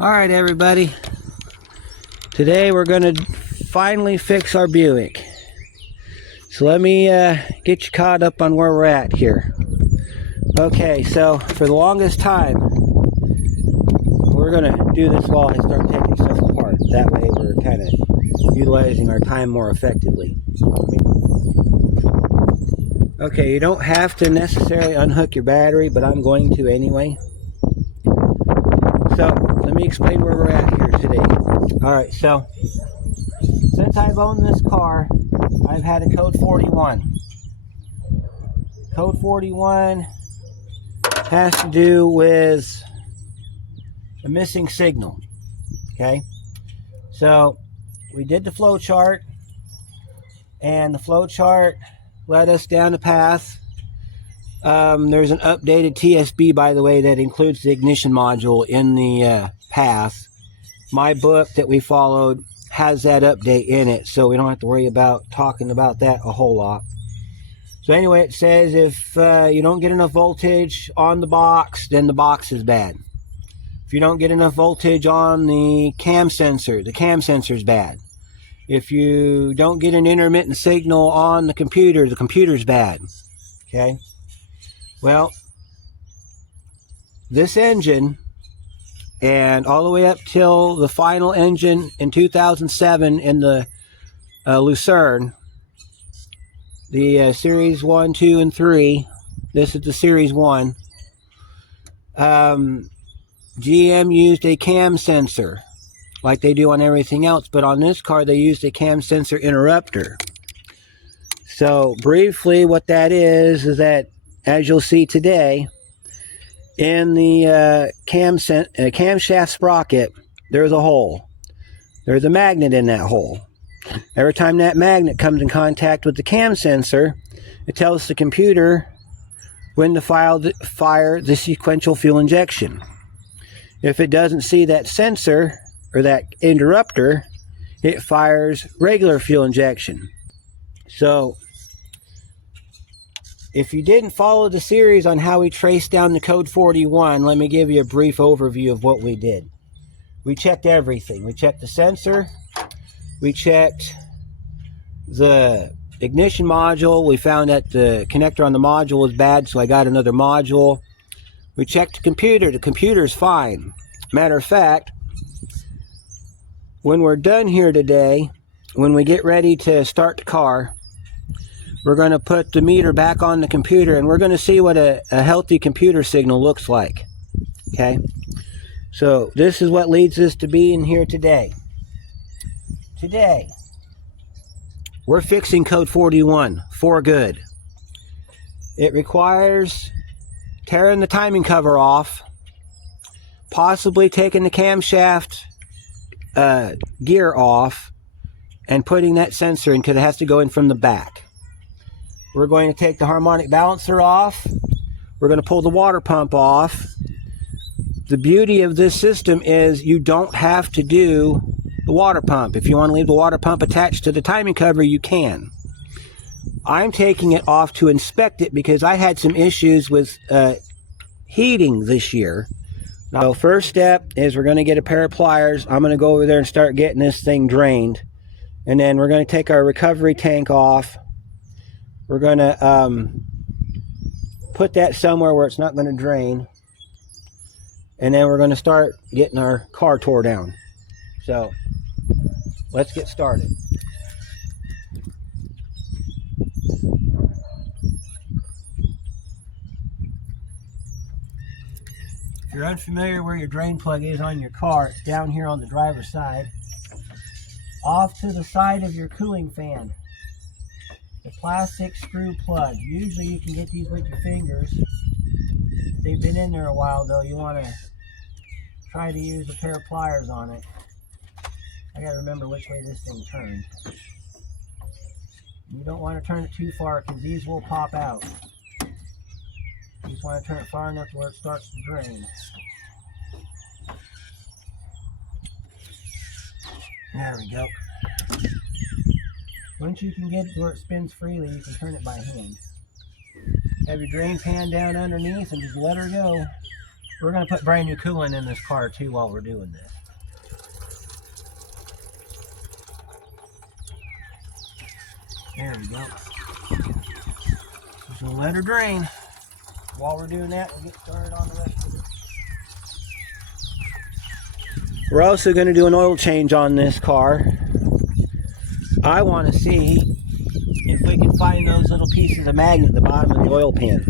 Alright everybody, today we're going to finally fix our Buick. So let me get you caught up on where we're at here. Okay, so for the longest time, we're going to do this while I start taking stuff apart. That way we're kind of utilizing our time more effectively. Okay, you don't have to necessarily unhook your battery, but I'm going to anyway. So let me explain where we're at here today. Alright, so since I've owned this car, I've had a code 41. Code 41 has to do with a missing signal. Okay, so we did the flow chart, and the flow chart led us down the path. There's an updated TSB, by the way, that includes the ignition module in the path. My book that we followed has that update in it, so we don't have to worry about talking about that a whole lot. So anyway, it says if you don't get enough voltage on the box, then the box is bad. If you don't get enough voltage on the cam sensor is bad. If you don't get an intermittent signal on the computer's bad. Okay? Well, this engine, and all the way up till the final engine in 2007 in the Lucerne, the Series 1, 2, and 3, this is the Series 1, GM used a cam sensor like they do on everything else, but on this car they used a cam sensor interrupter. So briefly what that is that, as you'll see today, in the camshaft sprocket, there's a hole. There's a magnet in that hole. Every time that magnet comes in contact with the cam sensor, it tells the computer when to fire the sequential fuel injection. If it doesn't see that sensor or that interrupter, it fires regular fuel injection. So if you didn't follow the series on how we traced down the code 41, let me give you a brief overview of what we did. We checked everything. We checked the sensor. We checked the ignition module. We found that the connector on the module was bad, so I got another module. We checked the computer. The computer's fine. Matter of fact, when we're done here today, when we get ready to start the car, we're going to put the meter back on the computer, and we're going to see what a healthy computer signal looks like. Okay? So this is what leads us to being here today. Today, we're fixing code 41 for good. It requires tearing the timing cover off, possibly taking the camshaft gear off, and putting that sensor in, because it has to go in from the back. We're going to take the harmonic balancer off. We're going to pull the water pump off. The beauty of this system is you don't have to do the water pump. If you want to leave the water pump attached to the timing cover, you can. I'm taking it off to inspect it because I had some issues with heating this year. So first step is we're going to get a pair of pliers. I'm going to go over there and start getting this thing drained. And then we're going to take our recovery tank off. We're going to put that somewhere where it's not going to drain. And then we're going to start getting our car tore down. So let's get started. If you're unfamiliar where your drain plug is on your car, it's down here on the driver's side, off to the side of your cooling fan. The plastic screw plug. Usually you can get these with your fingers. If they've been in there a while though, you want to try to use a pair of pliers on it. I gotta remember which way this thing turns. You don't want to turn it too far because these will pop out. You just want to turn it far enough to where it starts to drain. There we go. Once you can get it where it spins freely, you can turn it by hand. Have your drain pan down underneath and just let her go. We're going to put brand new coolant in this car too while we're doing this. There we go. Just going to let her drain. While we're doing that, we'll get started on the rest of it. We're also going to do an oil change on this car. I want to see if we can find those little pieces of magnet at the bottom of the oil pan.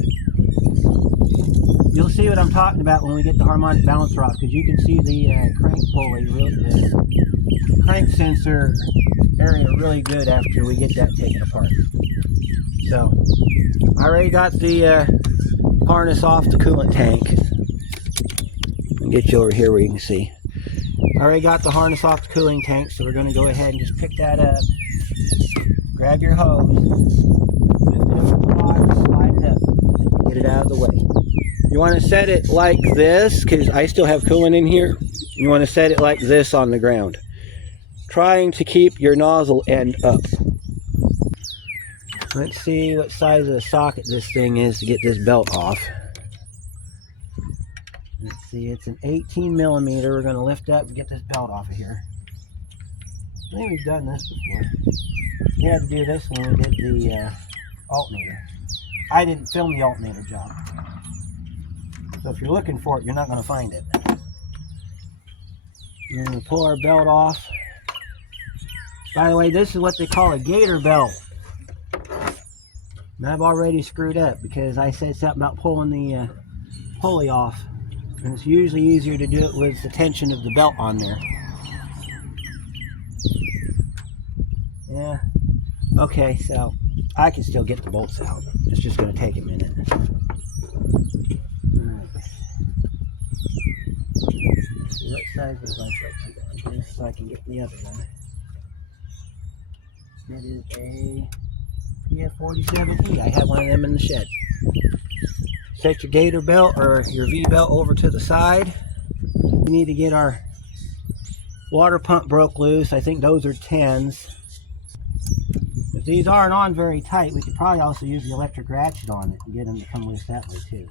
You'll see what I'm talking about when we get the harmonic balancer off, because you can see the crank pulley, the crank sensor area really good after we get that taken apart. So, I already got the harness off the coolant tank. I'll get you over here where you can see. I already got the harness off the cooling tank, so we're going to go ahead and just pick that up. Grab your hose, lift it up to the bottom, slide it up, get it out of the way. You want to set it like this, because I still have coolant in here. You want to set it like this on the ground, trying to keep your nozzle end up. Let's see what size of the socket this thing is to get this belt off. Let's see, it's an 18 millimeter. We're going to lift up and get this belt off of here. I think we've done this before. We had to do this when we did the alternator. I didn't film the alternator job. So if you're looking for it, you're not going to find it. We're going to pull our belt off. By the way, this is what they call a gator belt. And I've already screwed up because I said something about pulling the pulley off. And it's usually easier to do it with the tension of the belt on there. Yeah. Okay, so I can still get the bolts out. It's just going to take a minute. Alright. So what size of bunch right here? So I can get the other one. It is a PF47E. I have one of them in the shed. Set your gator belt or your V belt over to the side. We need to get our water pump broke loose. I think those are 10s. If these aren't on very tight, we could probably also use the electric ratchet on it and get them to come loose that way too.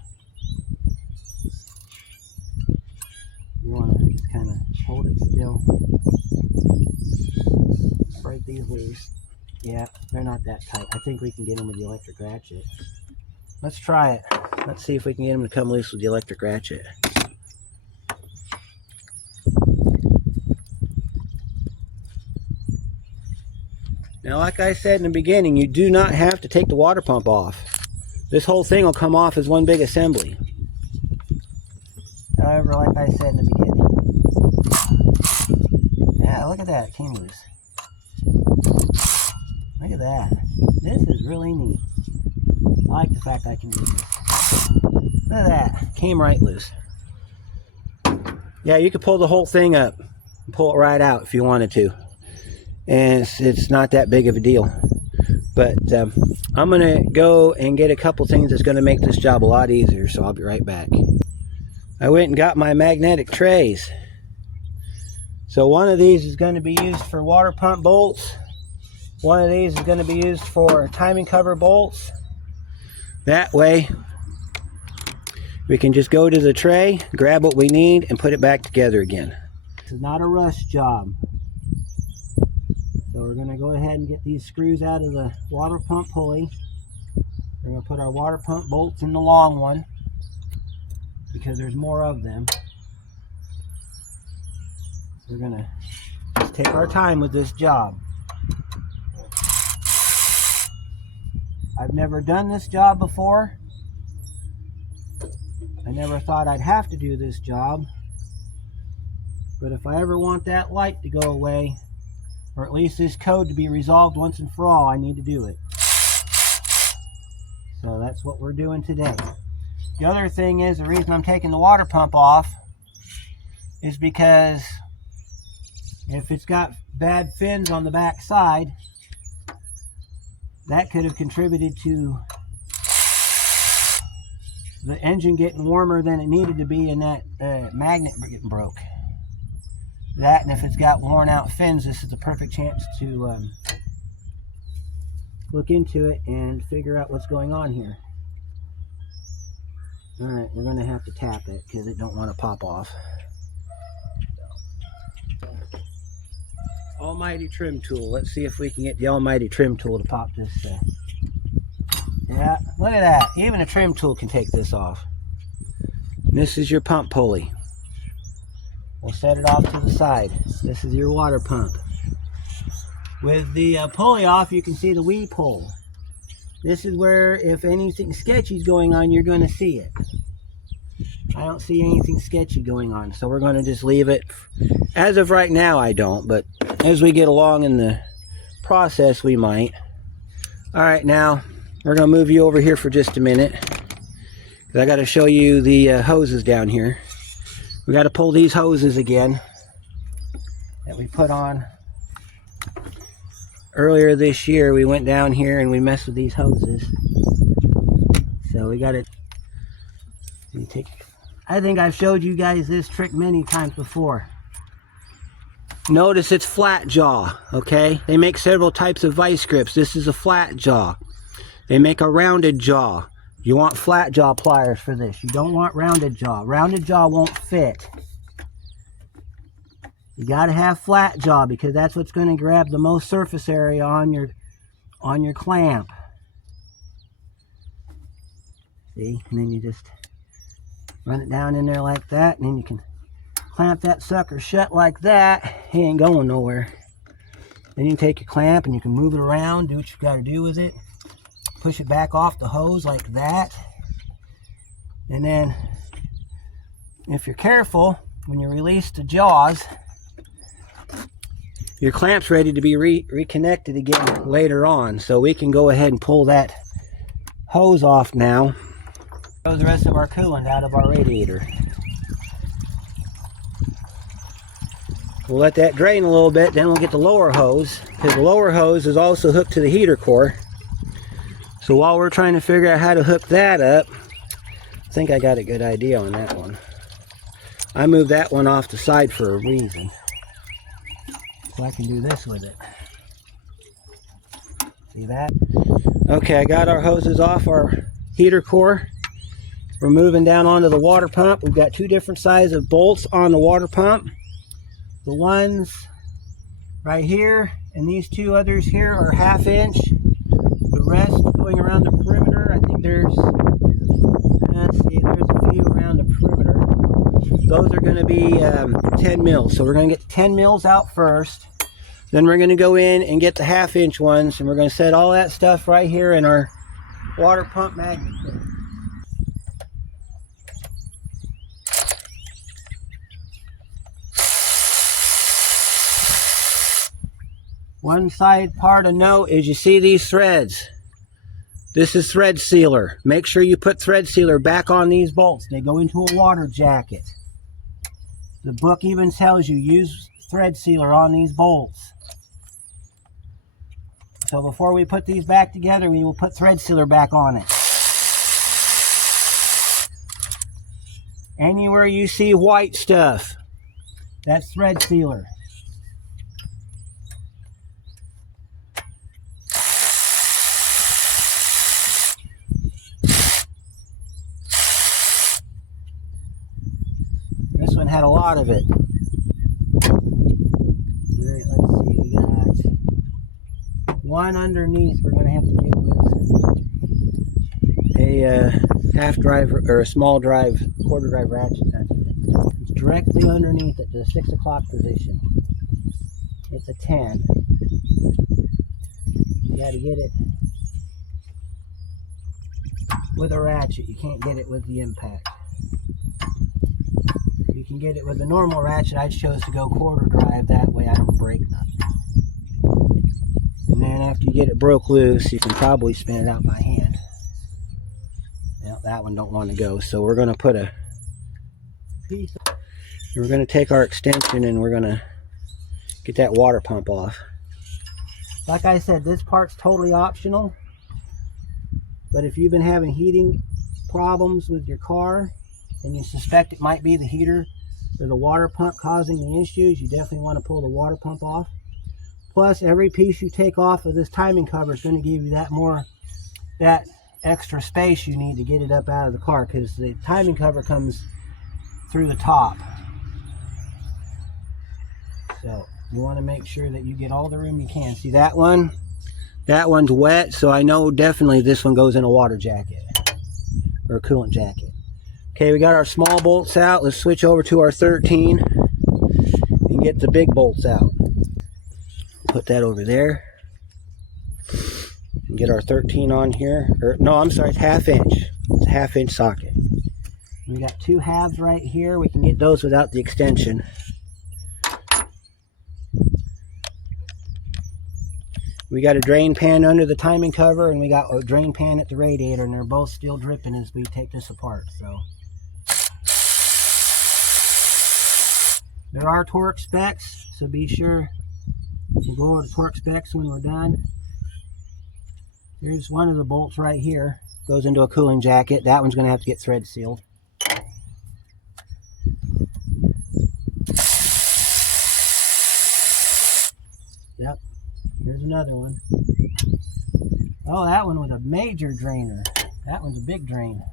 You want to just kind of hold it still. Break these loose. Yeah, they're not that tight. I think we can get them with the electric ratchet. Let's try it. Let's see if we can get them to come loose with the electric ratchet. Now, like I said in the beginning, you do not have to take the water pump off. This whole thing will come off as one big assembly. However, like I said in the beginning. Yeah, look at that. It came loose. Look at that. This is really neat. I like the fact I can do this. Look at that. Came right loose. Yeah, you could pull the whole thing up and pull it right out if you wanted to. And it's not that big of a deal. But I'm going to go and get a couple things that's going to make this job a lot easier, so I'll be right back. I went and got my magnetic trays. So one of these is going to be used for water pump bolts. One of these is going to be used for timing cover bolts. That way, we can just go to the tray, grab what we need, and put it back together again. This is not a rush job. So we're going to go ahead and get these screws out of the water pump pulley. We're going to put our water pump bolts in the long one because there's more of them. We're going to just take our time with this job. I've never done this job before. I never thought I'd have to do this job. But if I ever want that light to go away, or at least this code to be resolved once and for all, I need to do it. So that's what we're doing today. The other thing is, the reason I'm taking the water pump off is because if it's got bad fins on the back side, that could have contributed to the engine getting warmer than it needed to be and that magnet getting broke. That, and if it's got worn out fins, this is a perfect chance to look into it and figure out what's going on here. Alright, we're going to have to tap it because it don't want to pop off. Almighty trim tool. Let's see if we can get the almighty trim tool to pop this. Yeah, look at that. Even a trim tool can take this off. And this is your pump pulley. We'll set it off to the side. This is your water pump. With the pulley off, you can see the weed pole. This is where, if anything sketchy is going on, you're going to see it. I don't see anything sketchy going on, so we're going to just leave it. As of right now, I don't, but as we get along in the process, we might. Alright, now, we're going to move you over here for just a minute. I got to show you the hoses down here. We got to pull these hoses again that we put on earlier this year. We went down here and we messed with these hoses. So we got to take. I think I've showed you guys this trick many times before. Notice it's flat jaw, okay? They make several types of vice grips. This is a flat jaw. They make a rounded jaw. You want flat jaw pliers for this. You don't want rounded jaw. Rounded jaw won't fit. You got to have flat jaw because that's what's going to grab the most surface area on your clamp. See? And then you just run it down in there like that, and then you can clamp that sucker shut like that. He ain't going nowhere. Then you can take your clamp and you can move it around, do what you got to do with it. Push it back off the hose like that. And then, if you're careful, when you release the jaws, your clamp's ready to be reconnected again later on. So we can go ahead and pull that hose off now. Throw the rest of our coolant out of our radiator. We'll let that drain a little bit, then we'll get the lower hose, because the lower hose is also hooked to the heater core. So while we're trying to figure out how to hook that up, I think I got a good idea on that one. I moved that one off the side for a reason. So I can do this with it. See that? Okay, I got our hoses off our heater core. We're moving down onto the water pump. We've got two different sizes of bolts on the water pump. The ones right here and these two others here are 1/2 inch. The rest going around the perimeter, I think there's a few around the perimeter. Those are going to be 10 mils. So we're going to get 10 mils out first. Then we're going to go in and get the 1/2 inch ones, and we're going to set all that stuff right here in our water pump magnet. One side part of note is you see these threads. This is thread sealer. Make sure you put thread sealer back on these bolts. They go into a water jacket. The book even tells you use thread sealer on these bolts. So before we put these back together, we will put thread sealer back on it. Anywhere you see white stuff, that's thread sealer. This one had a lot of it. Alright, let's see, we got one underneath we're going to have to get with a half drive or a small drive, quarter drive ratchet. It's directly underneath at the 6 o'clock position. It's a 10. You got to get it with a ratchet. You can't get it with the impact. You can get it with the normal ratchet. I chose to go quarter drive, that way I don't break nothing. And then after you get it broke loose, you can probably spin it out by hand. Well, that one don't want to go, so we're going to put a piece. We're going to take our extension and we're going to get that water pump off. Like I said, this part's totally optional, but if you've been having heating problems with your car and you suspect it might be the heater or the water pump causing the issues, you definitely want to pull the water pump off. Plus, every piece you take off of this timing cover is going to give you that extra space you need to get it up out of the car, because the timing cover comes through the top. So you want to make sure that you get all the room you can. See that one? That one's wet, so I know definitely this one goes in a water jacket or a coolant jacket. Okay, we got our small bolts out. Let's switch over to our 13 and get the big bolts out. Put that over there. And get our 13 on here. Or, no, I'm sorry, it's 1/2 inch. It's a 1/2 inch socket. We got 2 halves right here. We can get those without the extension. We got a drain pan under the timing cover, and we got a drain pan at the radiator, and they're both still dripping as we take this apart. So there are torque specs, so be sure to go over the torque specs when we're done. Here's one of the bolts right here. Goes into a cooling jacket. That one's going to have to get thread sealed. Yep. Here's another one. Oh, that one was a major drainer. That one's a big drain.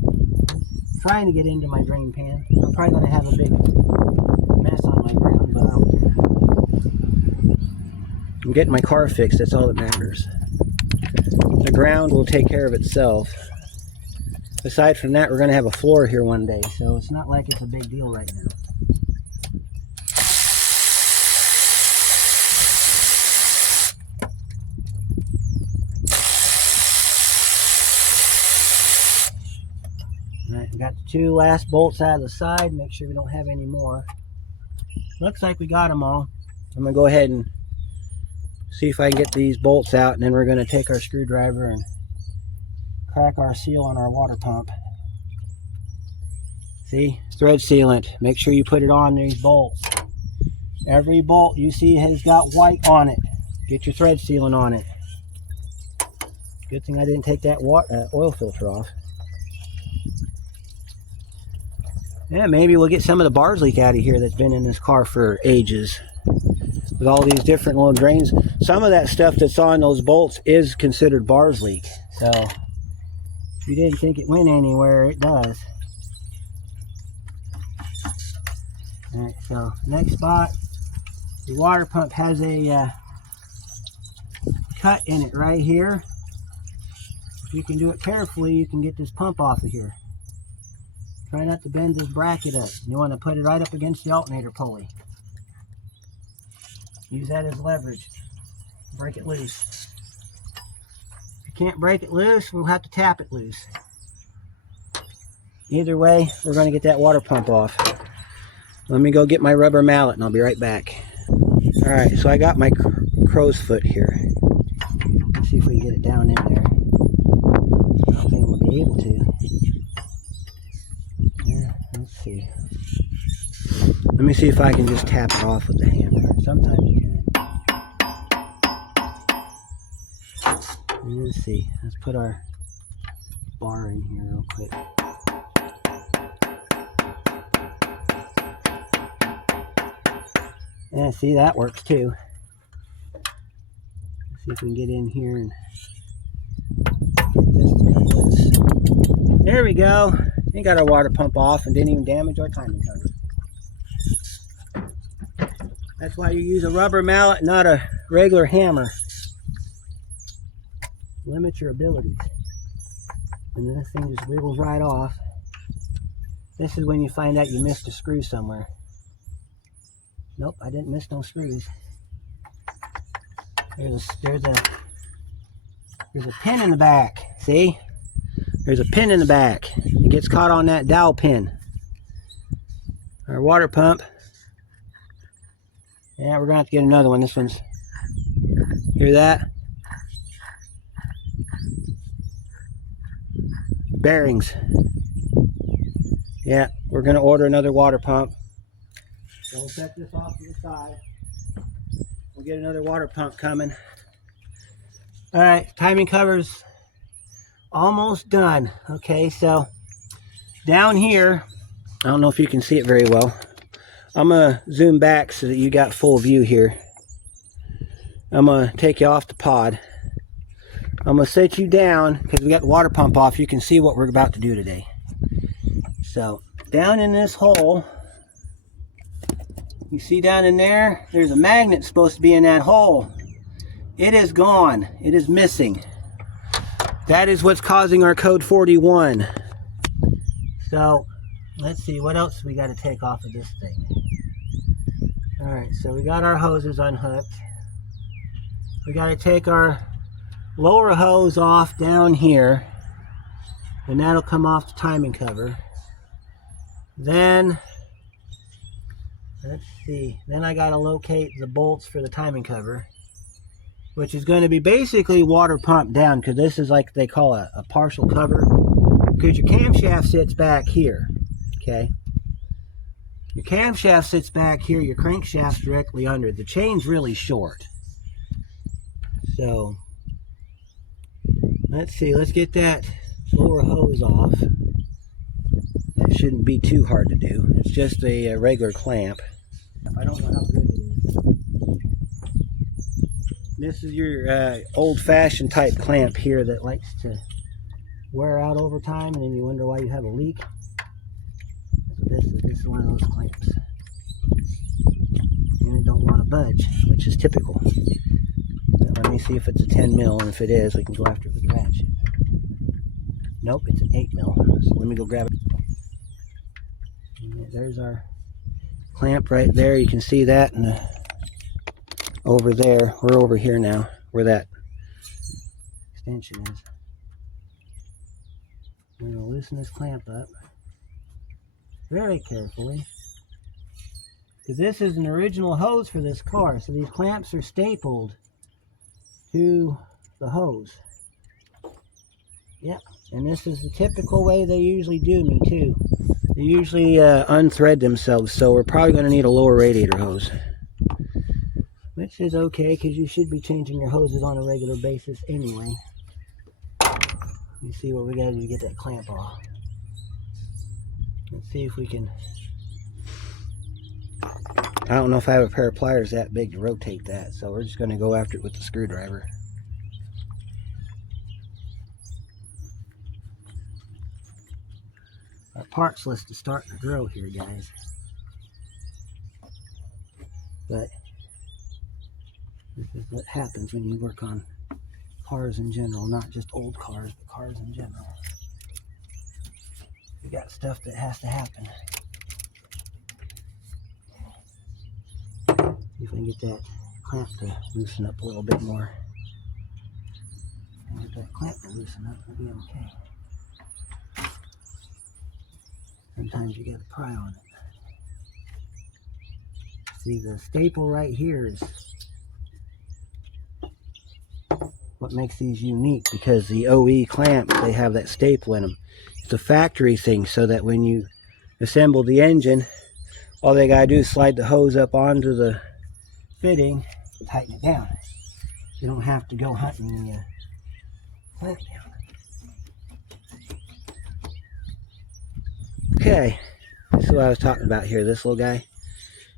I'm trying to get into my drain pan. I'm probably going to have a big mess on my ground, but I'm getting my car fixed. That's all that matters. The ground will take care of itself. Aside from that, we're going to have a floor here one day, so it's not like it's a big deal right now. Alright, we got the 2 last bolts out of the side. Make sure we don't have any more. Looks like we got them all. I'm going to go ahead and see if I can get these bolts out, and then we're going to take our screwdriver and crack our seal on our water pump. See, thread sealant. Make sure you put it on these bolts. Every bolt you see has got white on it. Get your thread sealant on it. Good thing I didn't take that oil filter off. Yeah, maybe we'll get some of the bars leak out of here that's been in this car for ages. With all these different little drains. Some of that stuff that's on those bolts is considered bars leak. So, if you didn't think it went anywhere, it does. Alright, so next spot, the water pump has a cut in it right here. If you can do it carefully, you can get this pump off of here. Try not to bend this bracket up. You want to put it right up against the alternator pulley. Use that as leverage. Break it loose. If you can't break it loose, we'll have to tap it loose. Either way, we're going to get that water pump off. Let me go get my rubber mallet and I'll be right back. Alright, so I got my crow's foot here. Let's see if we can get it down in there. I don't think we'll be able to. Yeah, let's see. Let me see if I can just tap it off with the hammer. Sometimes you can. Let's see. Let's put our bar in here real quick. Yeah, see, that works too. Let's see if we can get in here and get this to come loose. There we go. We got our water pump off and didn't even damage our timing cover. That's why you use a rubber mallet, not a regular hammer. Limit your abilities. And then this thing just wiggles right off. This is when you find out you missed a screw somewhere. Nope, I didn't miss no screws. There's a pin in the back. See? There's a pin in the back. It gets caught on that dowel pin. Our water pump. Yeah, we're going to have to get another one. This one's... Hear that? Bearings. Yeah, we're going to order another water pump. So we'll set this off to the side. We'll get another water pump coming. Alright, timing cover's almost done. Okay, so down here, I don't know if you can see it very well. I'm going to zoom back so that you got full view here. I'm going to take you off the pod. I'm going to set you down because we got the water pump off. You can see what we're about to do today. So, down in this hole, you see down in there, there's a magnet supposed to be in that hole. It is gone. It is missing. That is what's causing our code 41. So, let's see, what else we got to take off of this thing? Alright, so we got our hoses unhooked. We got to take our lower hose off down here, and that'll come off the timing cover. Then, let's see, then I got to locate the bolts for the timing cover, which is going to be basically water pumped down, because this is like they call a partial cover, because your camshaft sits back here, okay? Your camshaft sits back here, your crankshaft's directly under. The chain's really short. So, let's see, let's get that lower hose off. That shouldn't be too hard to do. It's just a regular clamp. I don't know how good it is. This is your old-fashioned type clamp here that likes to wear out over time, and then you wonder why you have a leak. This is one of those clamps. And it don't want to budge, which is typical. Let me see if it's a 10 mil, and if it is, we can go after it with a ratchet. Nope, it's an 8 mil. So let me go grab it. And there's our clamp right there. You can see that, and over there. We're over here now, where that extension is. We're going to loosen this clamp up very carefully, because this is an original hose for this car, so these clamps are stapled to the hose. Yep, and this is the typical way they usually do me too. They usually unthread themselves, so we're probably going to need a lower radiator hose, which is okay because you should be changing your hoses on a regular basis anyway. You see what we got to do to get that clamp off. Let's see if we can. I don't know if I have a pair of pliers that big to rotate that, so we're just going to go after it with the screwdriver. Our parts list is starting to grow here, guys. But this is what happens when you work on cars in general, not just old cars, but cars in general. We got stuff that has to happen. See if we can get that clamp to loosen up a little bit more. And get that clamp to loosen up, we'll be okay. Sometimes you gotta pry on it. See, the staple right here is what makes these unique, because the OE clamps, they have that staple in them. It's a factory thing, so that when you assemble the engine, all they gotta do is slide the hose up onto the fitting and tighten it down. You don't have to go hunting the clamp down. Okay, this is what I was talking about here, this little guy.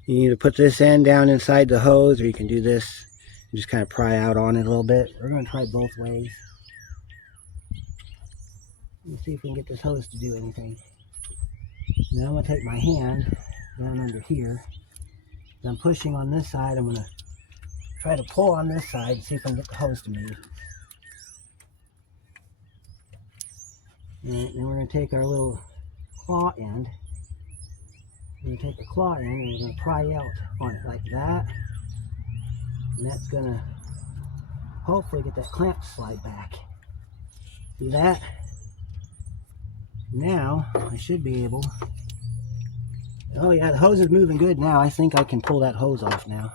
You need to put this end down inside the hose, or you can do this and just kind of pry out on it a little bit. We're going to try both ways. Let's see if we can get this hose to do anything. Now I'm going to take my hand down under here. As I'm pushing on this side, I'm going to try to pull on this side and see if I can get the hose to move. And then we're going to take our little claw end. We're going to take the claw end and we're going to pry out on it like that. And that's going to hopefully get that clamp to slide back. See that? Now I should be able. Oh yeah, the hose is moving good now. I think I can pull that hose off now.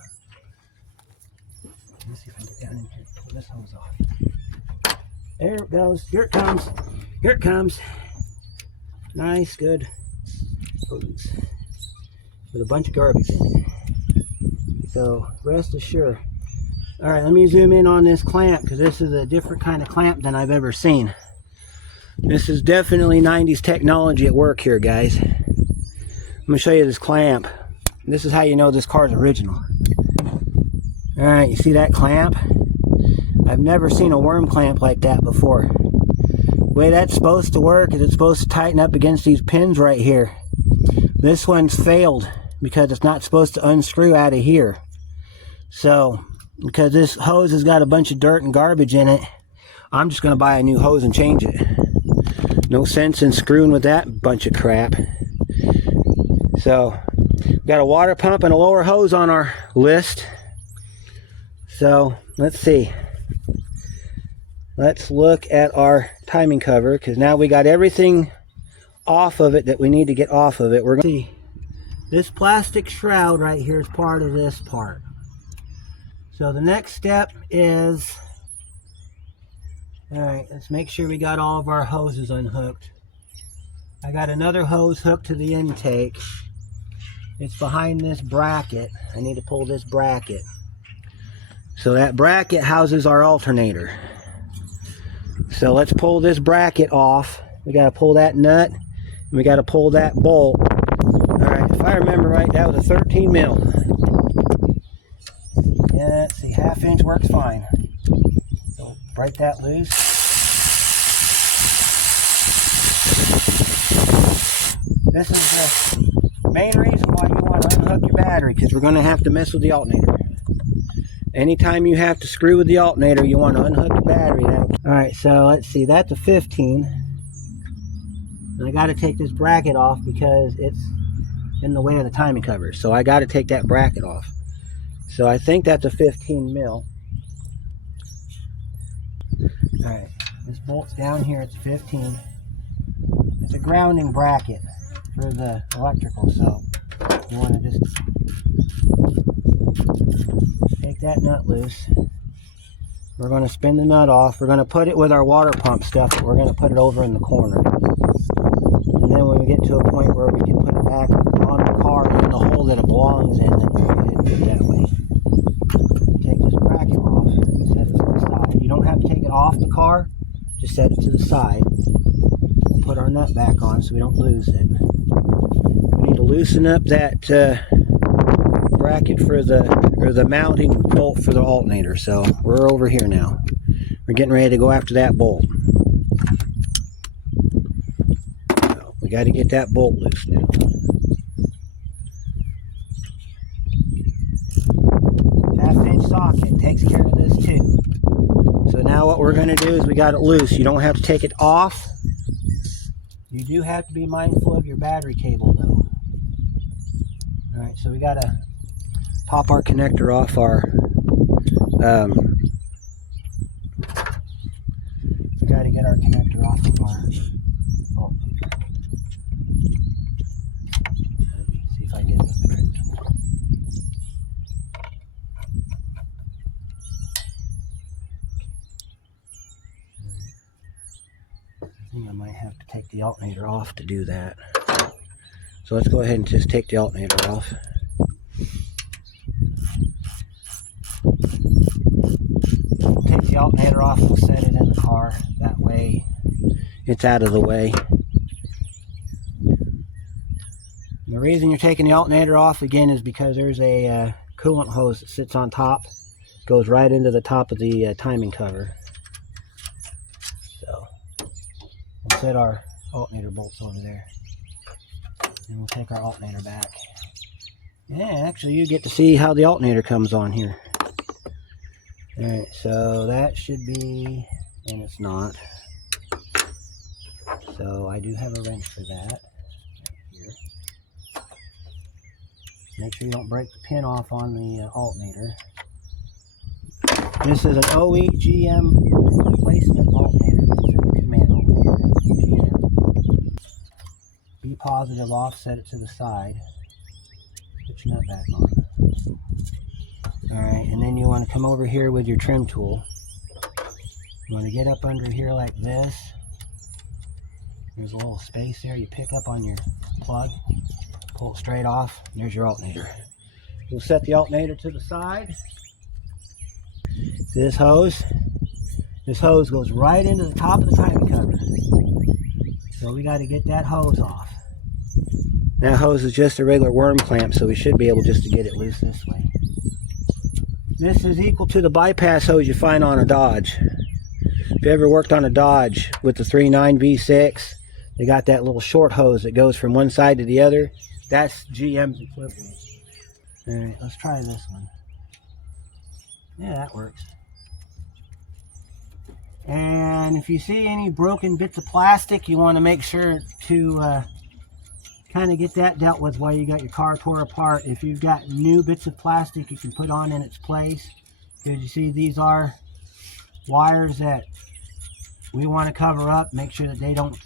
Let's see if I can get down in here and pull this hose off. There it goes. Here it comes. Here it comes. Nice, good hose with a bunch of garbage in it. So rest assured. All right, let me zoom in on this clamp, because this is a different kind of clamp than I've ever seen. This is definitely 90s technology at work here, guys. I'm going to show you this clamp. This is how you know this car is original. All right, you see that clamp? I've never seen a worm clamp like that before. The way that's supposed to work is it's supposed to tighten up against these pins right here. This one's failed because it's not supposed to unscrew out of here. So, because this hose has got a bunch of dirt and garbage in it, I'm just going to buy a new hose and change it. No sense in screwing with that bunch of crap. So, we've got a water pump and a lower hose on our list. So, let's see. Let's look at our timing cover, because now we got everything off of it that we need to get off of it. We're going to see this plastic shroud right here is part of this part. So the next step is, all right, let's make sure we got all of our hoses unhooked. I got another hose hooked to the intake. It's behind this bracket. I need to pull this bracket. So that bracket houses our alternator. So let's pull this bracket off. We got to pull that nut, and we got to pull that bolt. Alright, if I remember right, that was a 13 mil. Yeah, let's see, 1/2 inch works fine. So break that loose. This is the main reason why you want to unhook your battery, because we're going to have to mess with the alternator. Anytime you have to screw with the alternator, you want to unhook the battery. Alright, so let's see, that's a 15. And I got to take this bracket off because it's in the way of the timing cover. So I got to take that bracket off. So I think that's a 15 mil. Alright, this bolt's down here, it's 15. It's a grounding bracket for the electrical, so you want to just take that nut loose. We're going to spin the nut off. We're going to put it with our water pump stuff, but we're going to put it over in the corner. And then when we get to a point where we can put it back on the car in the hole that it belongs in, then we'll go ahead and do it that way. Take this bracket off and set it to the side. You don't have to take it off the car, just set it to the side. We'll put our nut back on so we don't lose it. We need to loosen up that bracket for the mounting bolt for the alternator. So we're over here now. We're getting ready to go after that bolt. So we got to get that bolt loose now. Half-inch socket takes care of this too. So now what we're going to do is we got it loose. You don't have to take it off. You do have to be mindful of your battery cable though. Alright, so we got to pop our connector off our we got to get our connector off of our voltmeter. Let me see if I get it. I think I might have to take the alternator off to do that. So let's go ahead and just take the alternator off. Take the alternator off and set it in the car. That way it's out of the way. And the reason you're taking the alternator off again is because there's a coolant hose that sits on top. Goes right into the top of the timing cover. So we'll set our alternator bolts over there. And we'll take our alternator back. Yeah, actually you get to see how the alternator comes on here. Alright, so that should be, and it's not. So I do have a wrench for that. Right here. Make sure you don't break the pin off on the alternator. This is an OEGM replacement alternator. It's a command alternator. GM. Be positive off, set it to the side. Put your nut back on. Alright, and then you want to come over here with your trim tool. You want to get up under here like this. There's a little space there. You pick up on your plug, pull it straight off, and there's your alternator. We'll set the alternator to the side. See this hose? This hose goes right into the top of the timing cover. So we got to get that hose off. That hose is just a regular worm clamp, so we should be able just to get it loose this way. This is equal to the bypass hose you find on a Dodge. If you ever worked on a Dodge with the 3.9 V6, they got that little short hose that goes from one side to the other. That's GM's equivalent. Alright, let's try this one. Yeah, that works. And if you see any broken bits of plastic, you want to make sure to kind of get that dealt with while you got your car tore apart. If you've got new bits of plastic you can put on in its place, because you see these are wires that we want to cover up, make sure that they don't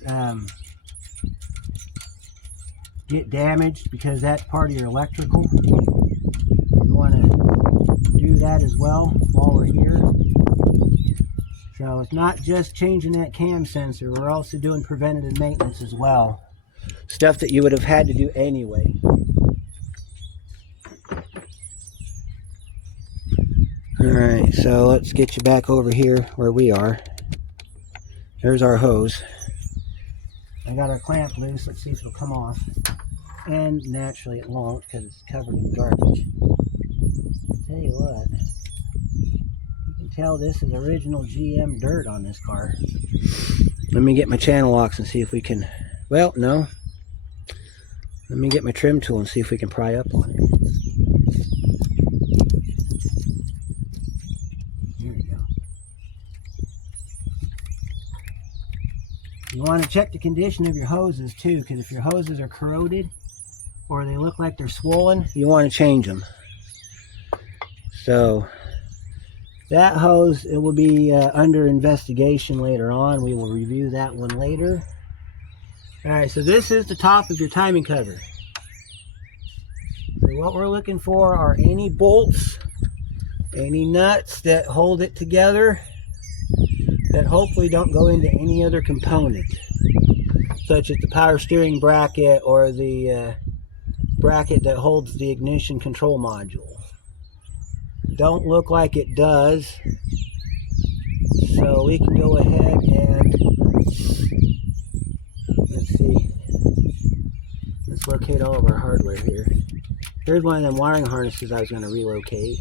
get damaged, because that's part of your electrical. You want to do that as well while we're here. So it's not just changing that cam sensor, we're also doing preventative maintenance as well. Stuff that you would have had to do anyway. Alright, so let's get you back over here where we are. There's our hose. I got our clamp loose. Let's see if it'll come off. And naturally it won't, because it's covered in garbage. Tell you what, you can tell this is original GM dirt on this car. Let me get my channel locks and see if we can, well, no. Let me get my trim tool and see if we can pry up on it. Here we go. You want to check the condition of your hoses too, because if your hoses are corroded or they look like they're swollen, you want to change them. So that hose, it will be under investigation later on. We will review that one later. Alright, so this is the top of your timing cover. So what we're looking for are any bolts, any nuts that hold it together that hopefully don't go into any other component, such as the power steering bracket or the bracket that holds the ignition control module. Don't look like it does, so we can go ahead and let's see. Let's locate all of our hardware here. Here's one of them wiring harnesses I was going to relocate.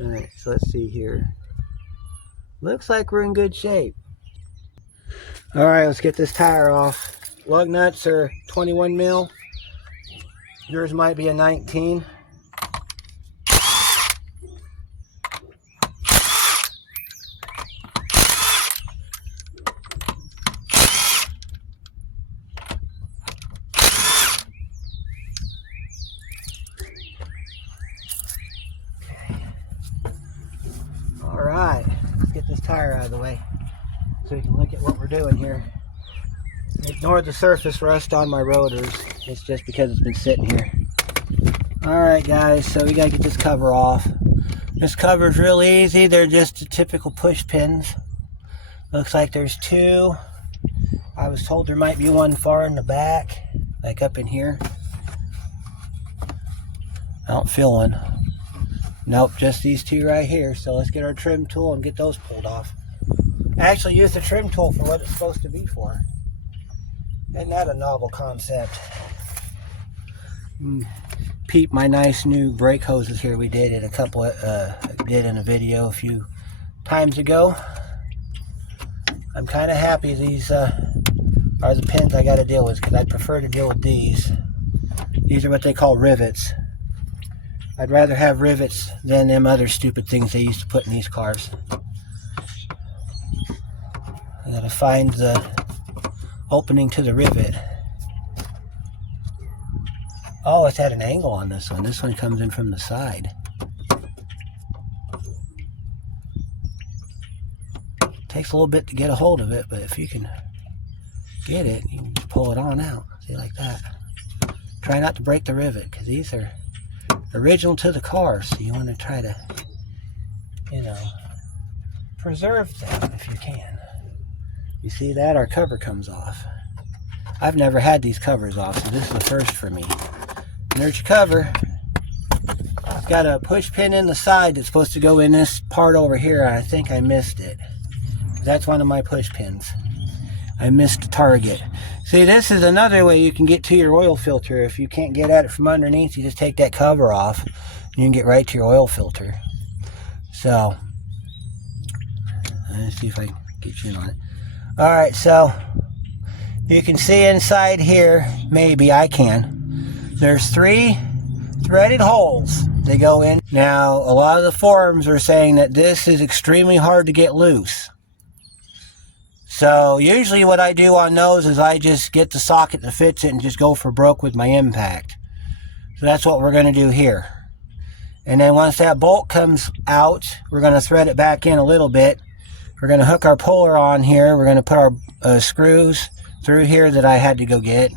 Alright, so let's see here. Looks like we're in good shape. Alright, let's get this tire off. Lug nuts are 21 mil. Yours might be a 19. Alright, let's get this tire out of the way so we can look at what we're doing here. Ignore the surface rust on my rotors. It's just because it's been sitting here. Alright guys, so we gotta get this cover off. This cover's real easy. They're just the typical push pins. Looks like there's two. I was told there might be one far in the back, like up in here. I don't feel one. Nope, just these two right here. So let's get our trim tool and get those pulled off. Actually use the trim tool for what it's supposed to be for. Isn't that a novel concept? Peep my nice new brake hoses here. We did it a couple did in a video a few times ago. I'm kind of happy these are the pins I got to deal with, because I'd prefer to deal with these. These are what they call rivets. I'd rather have rivets than them other stupid things they used to put in these cars. I gotta find the opening to the rivet. Oh, it's at an angle on this one. This one comes in from the side. Takes a little bit to get a hold of it, but if you can get it, you can just pull it on out. See, like that. Try not to break the rivet, because these are original to the car, so you want to try to, you know, preserve them if you can. You see that? Our cover comes off. I've never had these covers off, so this is the first for me. And there's your cover. It's got a push pin in the side that's supposed to go in this part over here. I think I missed it. That's one of my push pins. I missed the target. See, this is another way you can get to your oil filter. If you can't get at it from underneath, you just take that cover off. You can get right to your oil filter. So, let's see if I can get you in on it. Alright, so you can see inside here, maybe I can. There's 3 threaded holes they go in. Now, a lot of the forums are saying that this is extremely hard to get loose. So, usually what I do on those is I just get the socket that fits it and just go for broke with my impact. So that's what we're going to do here. And then once that bolt comes out, we're going to thread it back in a little bit. We're going to hook our puller on here. We're going to put our screws through here that I had to go get.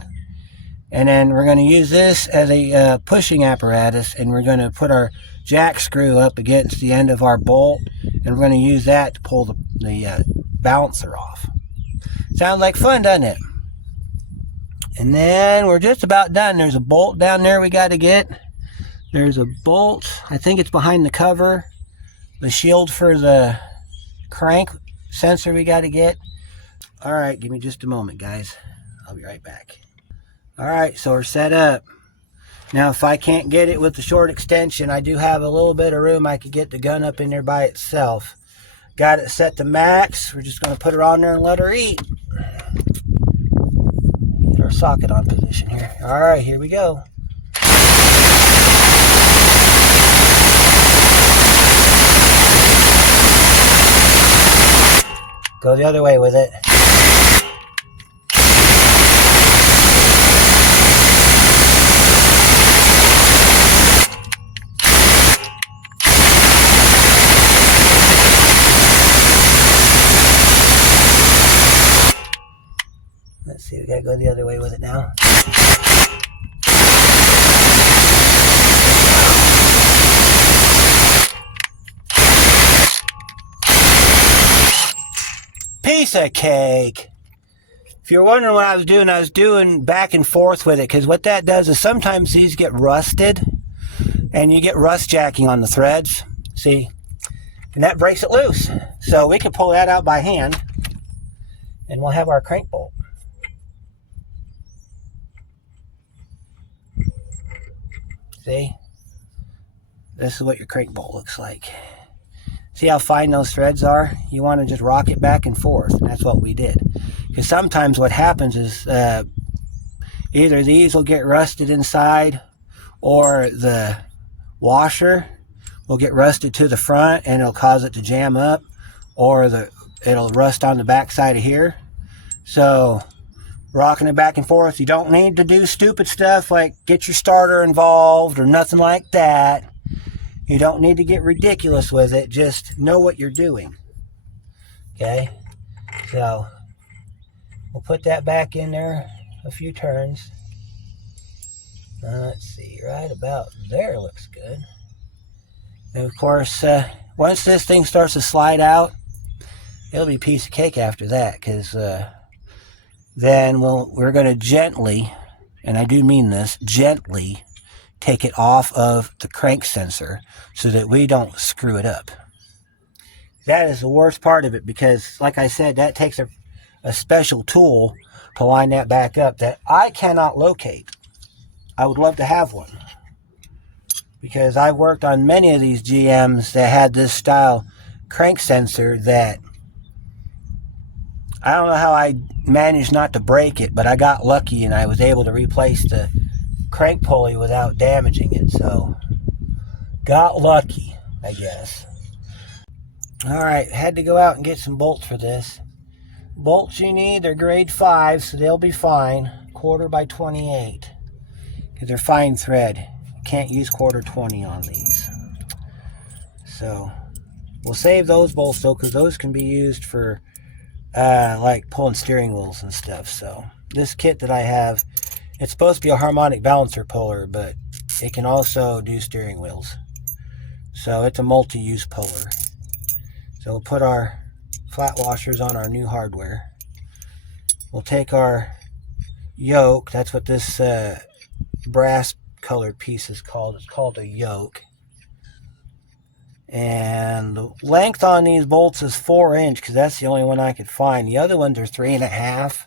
And then we're going to use this as a pushing apparatus, and we're going to put our jack screw up against the end of our bolt, and we're going to use that to pull the balancer off. Sounds like fun, doesn't it? And then we're just about done. There's a bolt down there we got to get. There's a bolt, I think it's behind the cover. The shield for the crank sensor we got to get. Alright, give me just a moment, guys. I'll be right back. Alright, so we're set up. Now, if I can't get it with the short extension, I do have a little bit of room. I could get the gun up in there by itself. Got it set to max. We're just going to put her on there and let her eat. Get our socket on position here. Alright, here we go. Go the other way with it. Let's see, we gotta go the other way with it now. Piece of cake. If you're wondering what I was doing back and forth with it, because what that does is sometimes these get rusted and you get rust jacking on the threads, see, and that breaks it loose. So we can pull that out by hand and we'll have our crank bolt. See, this is what your crank bolt looks like. See how fine those threads are? You want to just rock it back and forth. And that's what we did. Because sometimes what happens is either these will get rusted inside, or the washer will get rusted to the front and it'll cause it to jam up, or it'll rust on the back side of here. So rocking it back and forth, you don't need to do stupid stuff like get your starter involved or nothing like that. You don't need to get ridiculous with it. Just know what you're doing. Okay? So, we'll put that back in there a few turns. Let's see, right about there looks good. And of course, once this thing starts to slide out, it'll be a piece of cake after that, because then we're going to gently, and I do mean this, gently take it off of the crank sensor so that we don't screw it up. That is the worst part of it, because like I said, that takes a special tool to line that back up that I cannot locate. I would love to have one, because I worked on many of these GMs that had this style crank sensor that I don't know how I managed not to break it, but I got lucky and I was able to replace the crank pulley without damaging it. So got lucky, I guess. Alright, had to go out and get some bolts for this. Bolts you need, they're grade 5, so they'll be fine. 1/4 by 28, because they're fine thread. You can't use 1/4 20 on these. So we'll save those bolts though, because those can be used for like pulling steering wheels and stuff. So this kit that I have, it's supposed to be a harmonic balancer puller, but it can also do steering wheels. So it's a multi-use puller. So we'll put our flat washers on our new hardware. We'll take our yoke. That's what this brass colored piece is called. It's called a yoke. And the length on these bolts is 4 inch, because that's the only one I could find. The other ones are 3.5,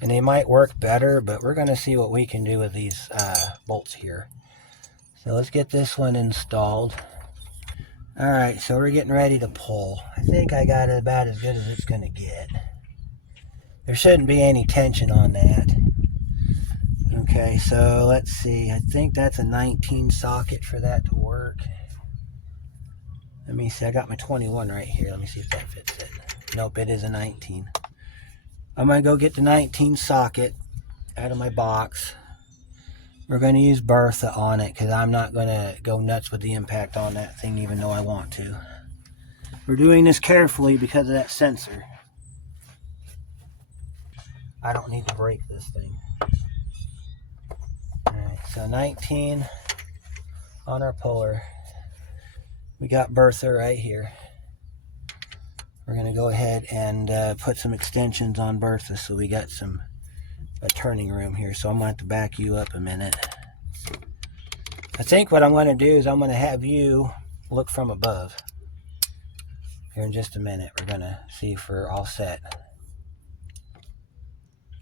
and they might work better, but we're going to see what we can do with these bolts here. So let's get this one installed. All right, so we're getting ready to pull. I think I got it about as good as it's gonna get. There shouldn't be any tension on that. Okay, so let's see. I think that's a 19 socket for that to work. Let me see. I got my 21 right here. Let me see if that fits it. Nope, it is a 19. I'm going to go get the 19 socket out of my box. We're going to use Bertha on it because I'm not going to go nuts with the impact on that thing even though I want to. We're doing this carefully because of that sensor. I don't need to break this thing. Alright, so 19 on our puller. We got Bertha right here. We're going to go ahead and put some extensions on Bertha so we got a turning room here. So I'm going to have to back you up a minute. I think what I'm going to do is I'm going to have you look from above. Here in just a minute, we're going to see if we're all set.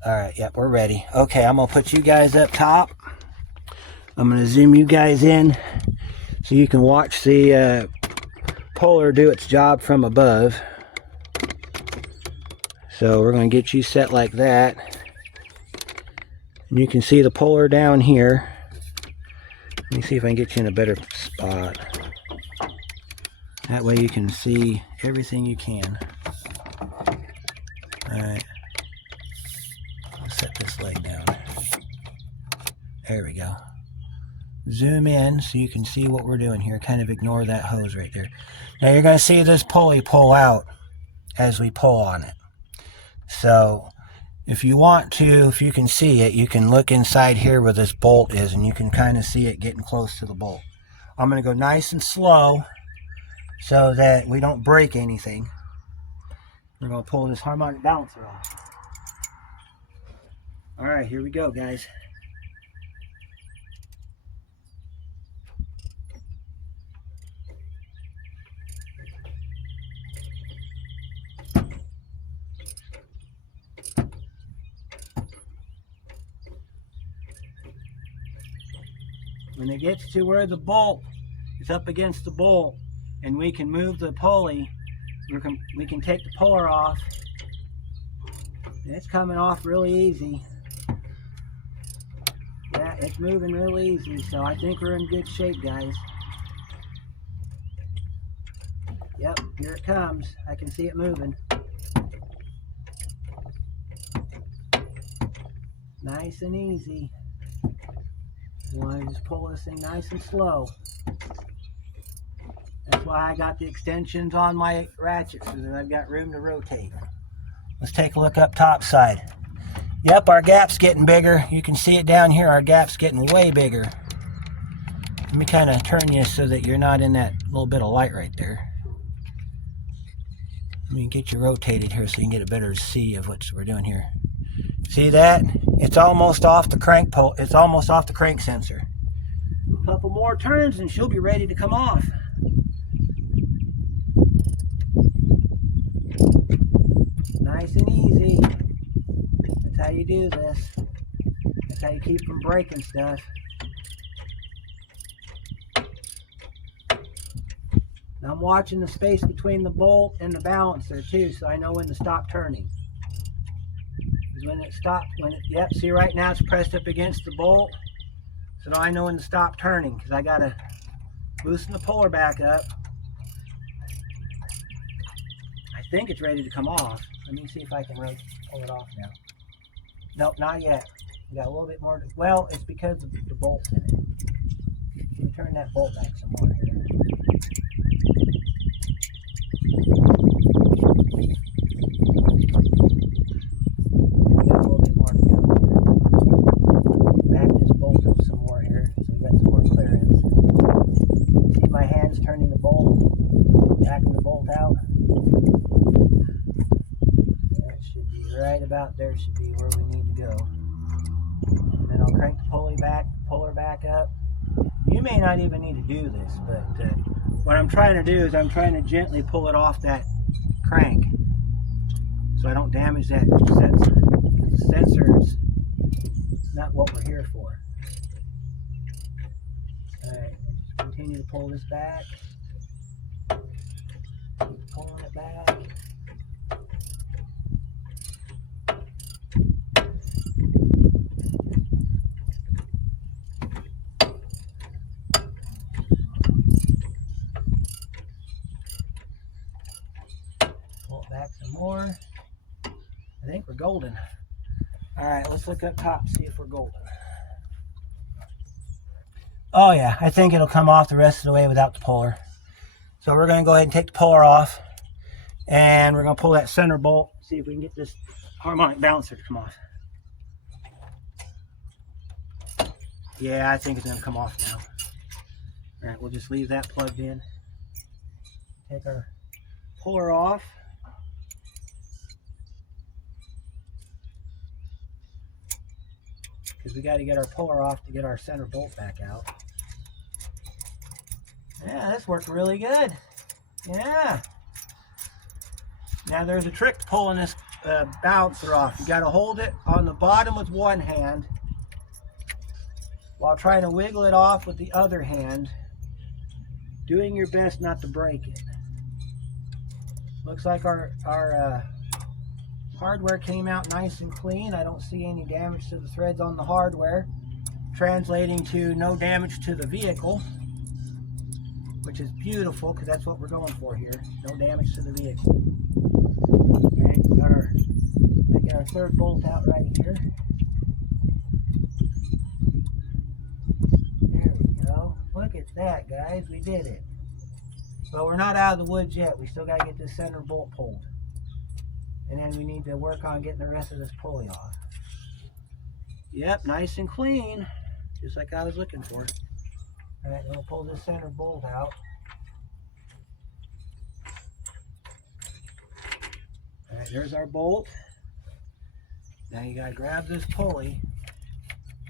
Alright, yep, we're ready. Okay, I'm going to put you guys up top. I'm going to zoom you guys in so you can watch the puller do its job from above. So we're going to get you set like that. And you can see the puller down here. Let me see if I can get you in a better spot. That way you can see everything you can. Alright. Let's set this leg down. There we go. Zoom in so you can see what we're doing here. Kind of ignore that hose right there. Now you're going to see this pulley pull out as we pull on it. So if you want to, if you can see it, you can look inside here where this bolt is and you can kind of see it getting close to the bolt. I'm going to go nice and slow so that we don't break anything. We're going to pull this harmonic balancer off. Alright, here we go, guys. When it gets to where the bolt is up against the bolt and we can move the pulley, we can take the puller off. It's coming off really easy. Yeah, it's moving real easy, so I think we're in good shape, guys. Yep, here it comes. I can see it moving. Nice and easy. You want to just pull this thing nice and slow. That's why I got the extensions on my ratchet so that I've got room to rotate. Let's take a look up top side. Yep, our gap's getting bigger. You can see it down here. Our gap's getting way bigger. Let me kind of turn you so that you're not in that little bit of light right there. Let me get you rotated here so you can get a better see of what we're doing here. See that? It's almost off the crank pole. It's almost off the crank sensor. A couple more turns and she'll be ready to come off. Nice and easy. That's how you do this. That's how you keep from breaking stuff. Now I'm watching the space between the bolt and the balancer too, so I know when to stop turning. Because when it stops, yep, see right now it's pressed up against the bolt. So now I know when to stop turning because I gotta loosen the puller back up. I think it's ready to come off. Let me see if I can pull it off now. Nope, not yet. We got a little bit more to, well, it's because of the bolts in it. Let me turn that bolt back some more here. We got a little bit more to go. Back this bolt up some more here, so we got some more clearance. See my hands turning the bolt, backing the bolt out. That should be right about there, should be where we need to go. And then I'll crank the puller back up. You may not even need to do this, but what I'm trying to do is I'm trying to gently pull it off that crank so I don't damage that sensor. The sensor's not what we're here for. Alright, Continue to pull this back. Keep pulling it back. Pull it back some more. I think we're golden. All right, let's look up top, see if we're golden. Oh yeah, I think it'll come off the rest of the way without the puller. So we're going to go ahead and take the puller off, and we're going to pull that center bolt, see if we can get this harmonic balancer to come off. Yeah, I think it's going to come off now. All right, we'll just leave that plugged in. Take our puller off. Because we got to get our puller off to get our center bolt back out. Yeah, this worked really good. Yeah. Now there's a trick to pulling this balancer off. You got to hold it on the bottom with one hand while trying to wiggle it off with the other hand, doing your best not to break it. Looks like our hardware came out nice and clean. I don't see any damage to the threads on the hardware, translating to no damage to the vehicle, which is beautiful because that's what we're going for here. No damage to the vehicle. Okay, get our third bolt out right here. There we go. Look at that, guys. We did it. But we're not out of the woods yet. We still got to get this center bolt pulled. And then we need to work on getting the rest of this pulley off. Yep, nice and clean. Just like I was looking for. Alright, we'll pull this center bolt out. Alright, there's our bolt. Now you gotta grab this pulley,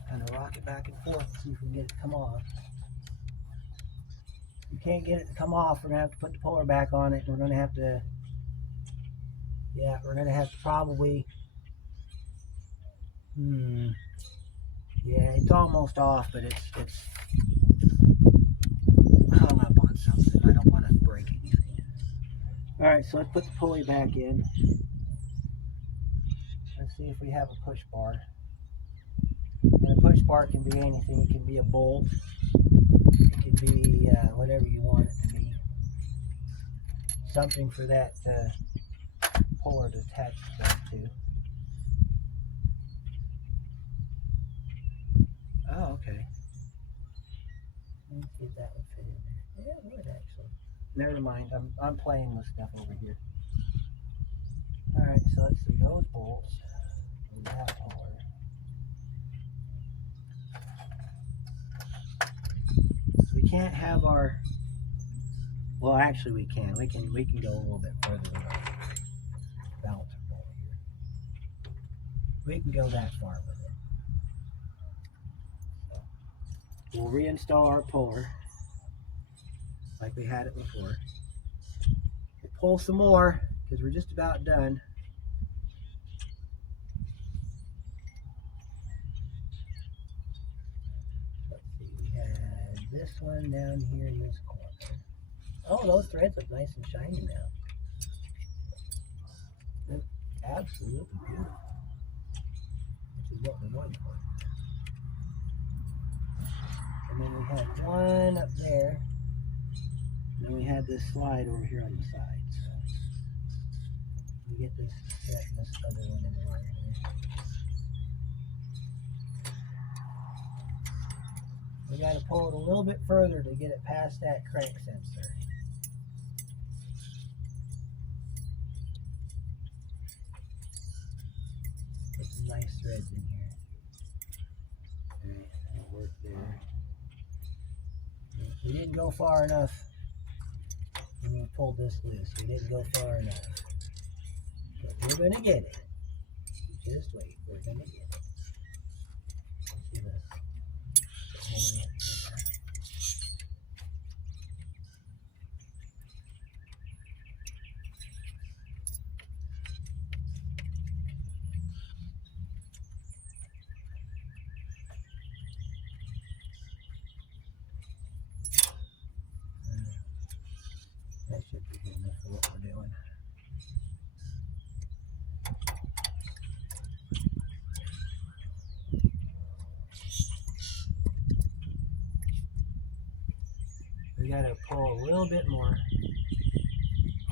kind of rock it back and forth to see if we can get it to come off. If you can't get it to come off, we're gonna have to put the puller back on it, and we're gonna have to, yeah, we're gonna have to probably, yeah, it's almost off, but it's hung up on something. I don't want to break anything. Alright, so let's put the pulley back in. Let's see if we have a push bar. And a push bar can be anything. It can be a bolt. It can be whatever you want it to be. Something for that puller to attach itself to. Oh, okay. Let's see if that would fit in there. Yeah, it would actually. Never mind. I'm playing with stuff over here. Alright, so let's see those bolts. And that puller. We can't have our, well actually we can. We can go a little bit further with our balancer bolt here. We can go that far with it. So we'll reinstall our puller like we had it before. We'll pull some more because we're just about done. Let's see, we had this one down here in this corner. Oh, those threads look nice and shiny now. They're absolutely beautiful. Which is what we're going for. And then we had one up there. And then we had this slide over here on the sides. We get this set and this other one in the line here. We got to pull it a little bit further to get it past that crank sensor. Put some nice threads in here. Alright, that'll work there. We didn't go far enough when we pulled this loose. We didn't go far enough. But we're going to get it. Just wait. We're going to get it. See this? That should be good enough for what we're doing. We got to pull a little bit more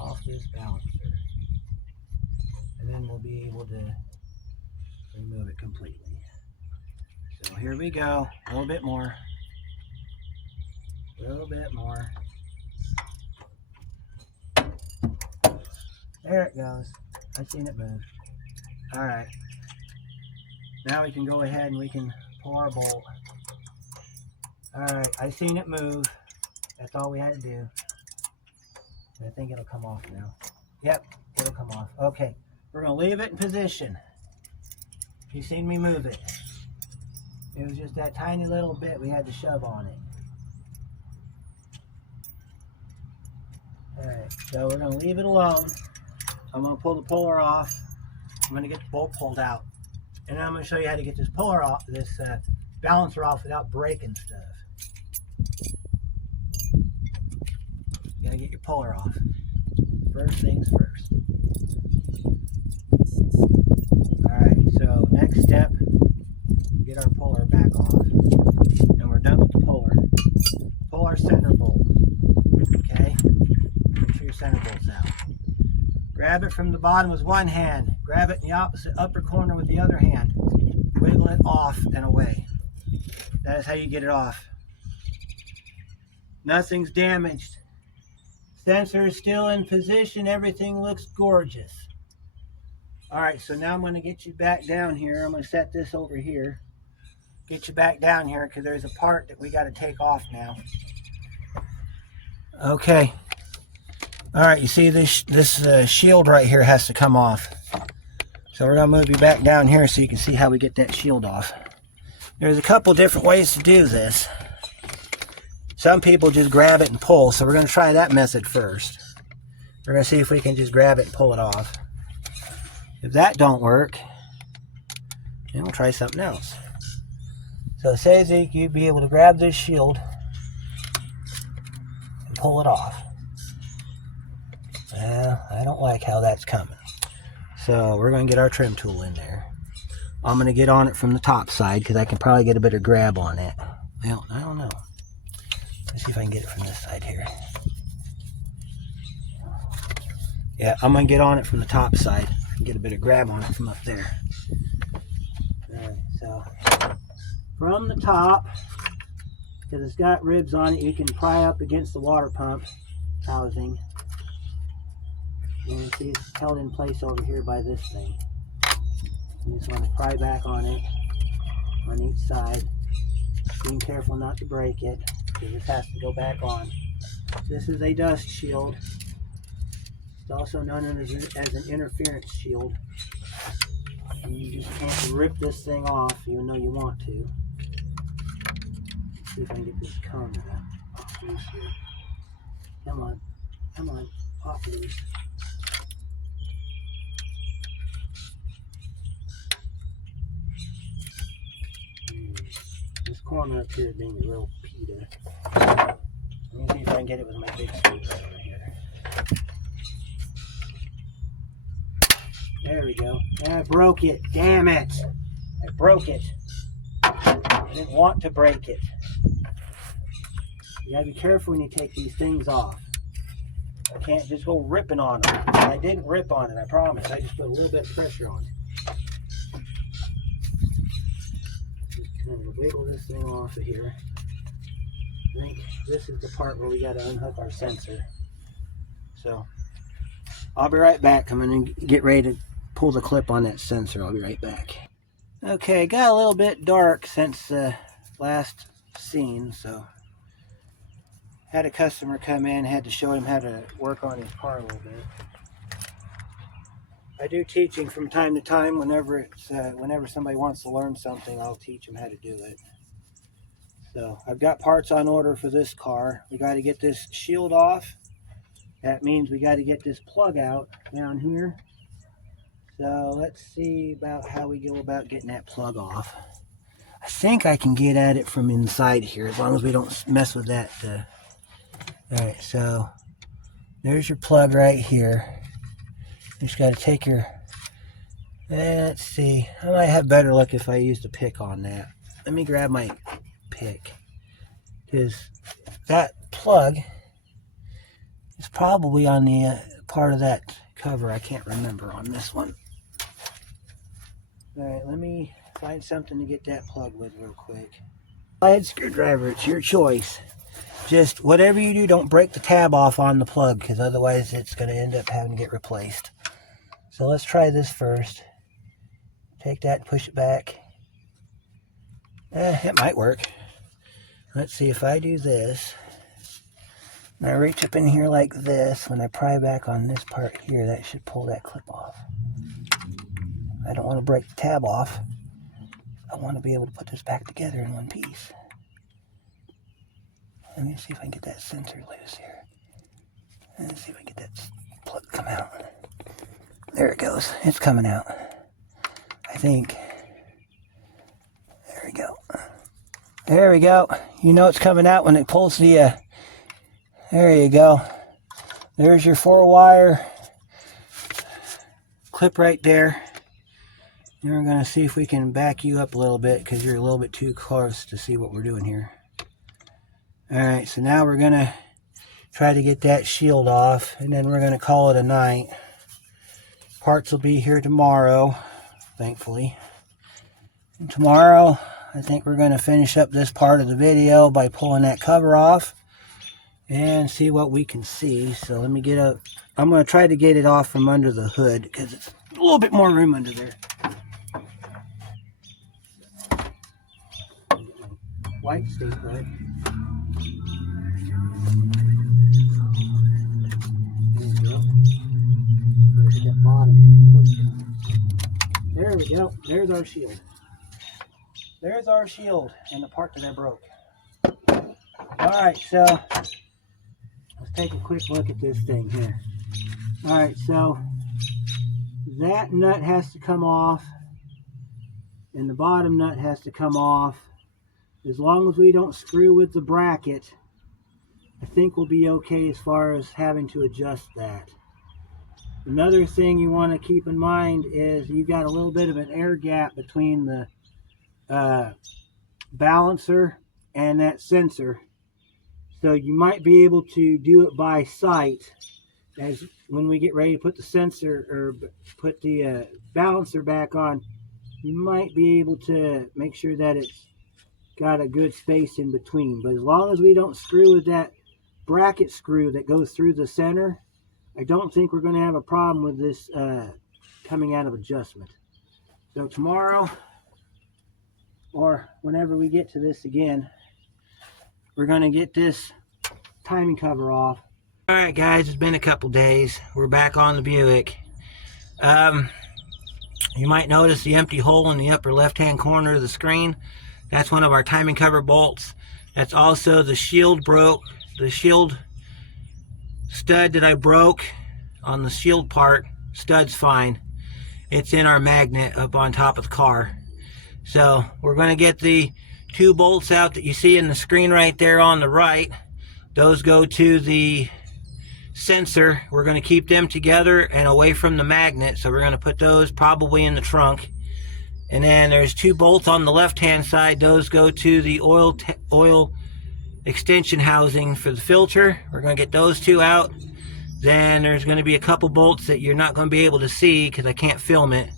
off this balancer, and then we'll be able to remove it completely. So here we go, a little bit more, a little bit more. There it goes. I've seen it move. All right. Now we can go ahead and we can pull our bolt. All right, I've seen it move. That's all we had to do. I think it'll come off now. Yep, it'll come off. Okay, we're gonna leave it in position. You've seen me move it. It was just that tiny little bit we had to shove on it. All right, so we're gonna leave it alone. I'm gonna pull the puller off. I'm gonna get the bolt pulled out. And then I'm gonna show you how to get this puller off, this balancer off without breaking stuff. You gotta get your puller off. First things first. Alright, so next step, get our puller back off. And we're done with the puller. Pull our center bolt. Okay? Make sure your center bolt's out. Grab it from the bottom with one hand. Grab it in the opposite upper corner with the other hand. Wiggle it off and away. That is how you get it off. Nothing's damaged. Sensor is still in position. Everything looks gorgeous. Alright, so now I'm going to get you back down here. I'm going to set this over here. Get you back down here because there's a part that we got to take off now. Okay. Alright, you see this shield right here has to come off. So we're going to move you back down here so you can see how we get that shield off. There's a couple different ways to do this. Some people just grab it and pull, so we're going to try that method first. We're going to see if we can just grab it and pull it off. If that don't work, then we'll try something else. So it says that you'd be able to grab this shield and pull it off. Well, I don't like how that's coming. So we're going to get our trim tool in there. I'm going to get on it from the top side because I can probably get a better grab on it. Well, I don't know. Let's see if I can get it from this side here. Yeah, I'm going to get on it from the top side and get a better grab on it from up there. Alright, so from the top, because it's got ribs on it, you can pry up against the water pump housing. And you see it's held in place over here by this thing. You just want to pry back on it on each side. Being careful not to break it, because this has to go back on. This is a dust shield. It's also known as an interference shield. And you just can't rip this thing off even though you want to. Let's see if I can get this cone off loose here. Come on, come on, pop loose. This corner up here being a real pita. Let me see if I can get it with my big screwdriver here. There we go. I broke it. Damn it. I broke it. I didn't want to break it. You gotta be careful when you take these things off. I can't just go ripping on them. I didn't rip on it, I promise. I just put a little bit of pressure on it. I'm going to wiggle this thing off of here. I think this is the part where we got to unhook our sensor. So I'll be right back. I'm going to get ready to pull the clip on that sensor. I'll be right back. Okay, got a little bit dark since the last scene, so had a customer come in, had to show him how to work on his car a little bit. I do teaching from time to time. Whenever somebody wants to learn something, I'll teach them how to do it. So I've got parts on order for this car. We got to get this shield off. That means we got to get this plug out down here. So let's see about how we go about getting that plug off. I think I can get at it from inside here as long as we don't mess with that. All right, so There's your plug right here. You just got to take your, let's see, I might have better luck if I used a pick on that. Let me grab my pick, because that plug is probably on the part of that cover. I can't remember on this one. All right, let me find something to get that plug with real quick. Flathead screwdriver, it's your choice. Just whatever you do, don't break the tab off on the plug, because otherwise it's going to end up having to get replaced. So let's try this first. Take that and push it back. It might work. Let's see if I do this. And I reach up in here like this. When I pry back on this part here, that should pull that clip off. I don't want to break the tab off. I want to be able to put this back together in one piece. Let me see if I can get that sensor loose here. Let's see if I can get that plug to come out. There it goes. It's coming out, I think. There we go. There we go. You know it's coming out when it pulls the, there you go. There's your 4-wire clip right there. And we're going to see if we can back you up a little bit, because you're a little bit too close to see what we're doing here. Alright, so now we're going to try to get that shield off, and then we're going to call it a night. Parts will be here tomorrow, thankfully. And tomorrow, I think we're going to finish up this part of the video by pulling that cover off and see what we can see. So let me get up. I'm going to try to get it off from under the hood, because it's a little bit more room under there. White state, right? There we go. There's our shield. There's our shield and the part that I broke. Alright, so let's take a quick look at this thing here. Alright, so that nut has to come off, and the bottom nut has to come off. As long as we don't screw with the bracket, I think we'll be okay as far as having to adjust that. Another thing you want to keep in mind is you got a little bit of an air gap between the balancer and that sensor. So you might be able to do it by sight, as when we get ready to put the sensor or put the balancer back on, you might be able to make sure that it's got a good space in between. But as long as we don't screw with that bracket screw that goes through the center, I don't think we're going to have a problem with this coming out of adjustment. So tomorrow, or whenever we get to this again, we're going to get this timing cover off. Alright guys, it's been a couple days. We're back on the Buick. You might notice the empty hole in the upper left hand corner of the screen. That's one of our timing cover bolts. That's also the shield broke. The shield stud that I broke on the shield part, stud's fine. It's in our magnet up on top of the car. So we're going to get the 2 bolts out that you see in the screen right there on the right. Those go to the sensor. We're going to keep them together and away from the magnet. So we're going to put those probably in the trunk. And then there's 2 bolts on the left hand side. Those go to the oil extension housing for the filter. We're going to get those 2 out. Then there's going to be a couple bolts that you're not going to be able to see because I can't film it.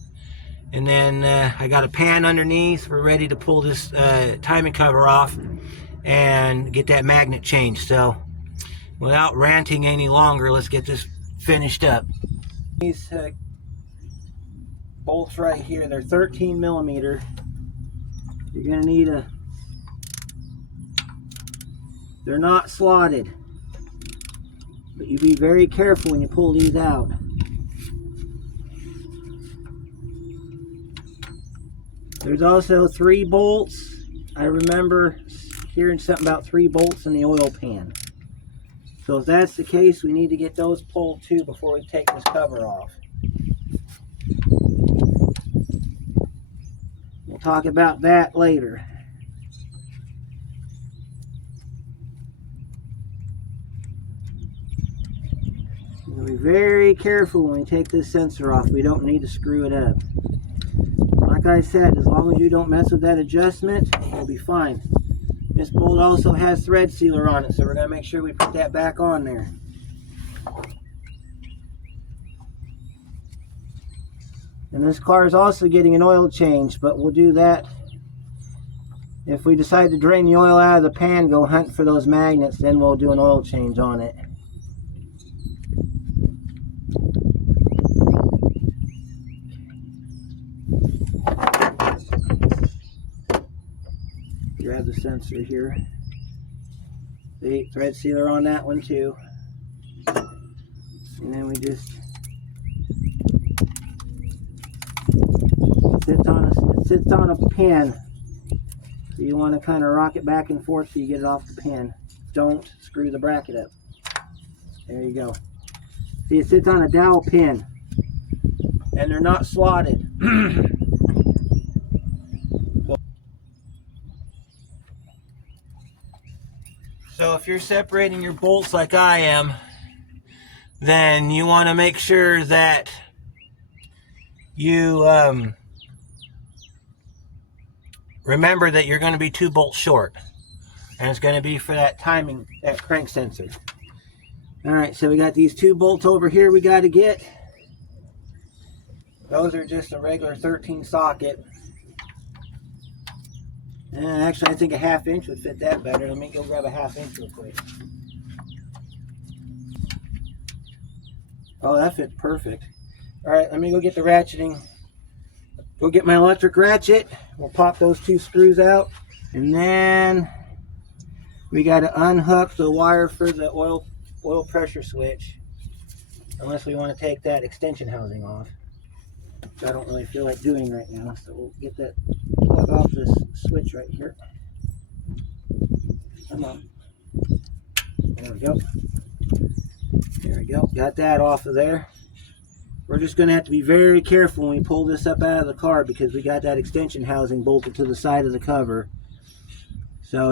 And then I got a pan underneath. We're ready to pull this timing cover off and get that magnet changed. So without ranting any longer, let's get this finished up. These bolts right here, they're 13 millimeter. You're going to need a, they're not slotted, but you be very careful when you pull these out. There's also 3 bolts. I remember hearing something about 3 bolts in the oil pan. So if that's the case, we need to get those pulled too before we take this cover off. We'll talk about that later. Be very careful when we take this sensor off. We don't need to screw it up. Like I said, as long as you don't mess with that adjustment, you'll be fine. This bolt also has thread sealer on it, so we're going to make sure we put that back on there. And this car is also getting an oil change, but we'll do that if we decide to drain the oil out of the pan, go hunt for those magnets, then we'll do an oil change on it. Grab the sensor here. The thread sealer on that one too. And then we just sits on a pin. So you want to kind of rock it back and forth so you get it off the pin. Don't screw the bracket up. There you go. See, it sits on a dowel pin. And they're not slotted. So if you're separating your bolts like I am, then you want to make sure that you remember that you're going to be 2 bolts short, and it's going to be for that timing, that crank sensor. Alright, so we got these 2 bolts over here we got to get. Those are just a regular 13 socket. And actually I think a 1/2 inch would fit that better. Let me go grab a 1/2 inch real quick. Oh, that fits perfect. Alright, let me go get the ratcheting. Go get my electric ratchet. We'll pop those 2 screws out, and then we got to unhook the wire for the oil pressure switch, unless we want to take that extension housing off, which I don't really feel like doing right now. So we'll get that plug off this switch right here. Come on. There we go. There we go. Got that off of there. We're just going to have to be very careful when we pull this up out of the car, because we got that extension housing bolted to the side of the cover. So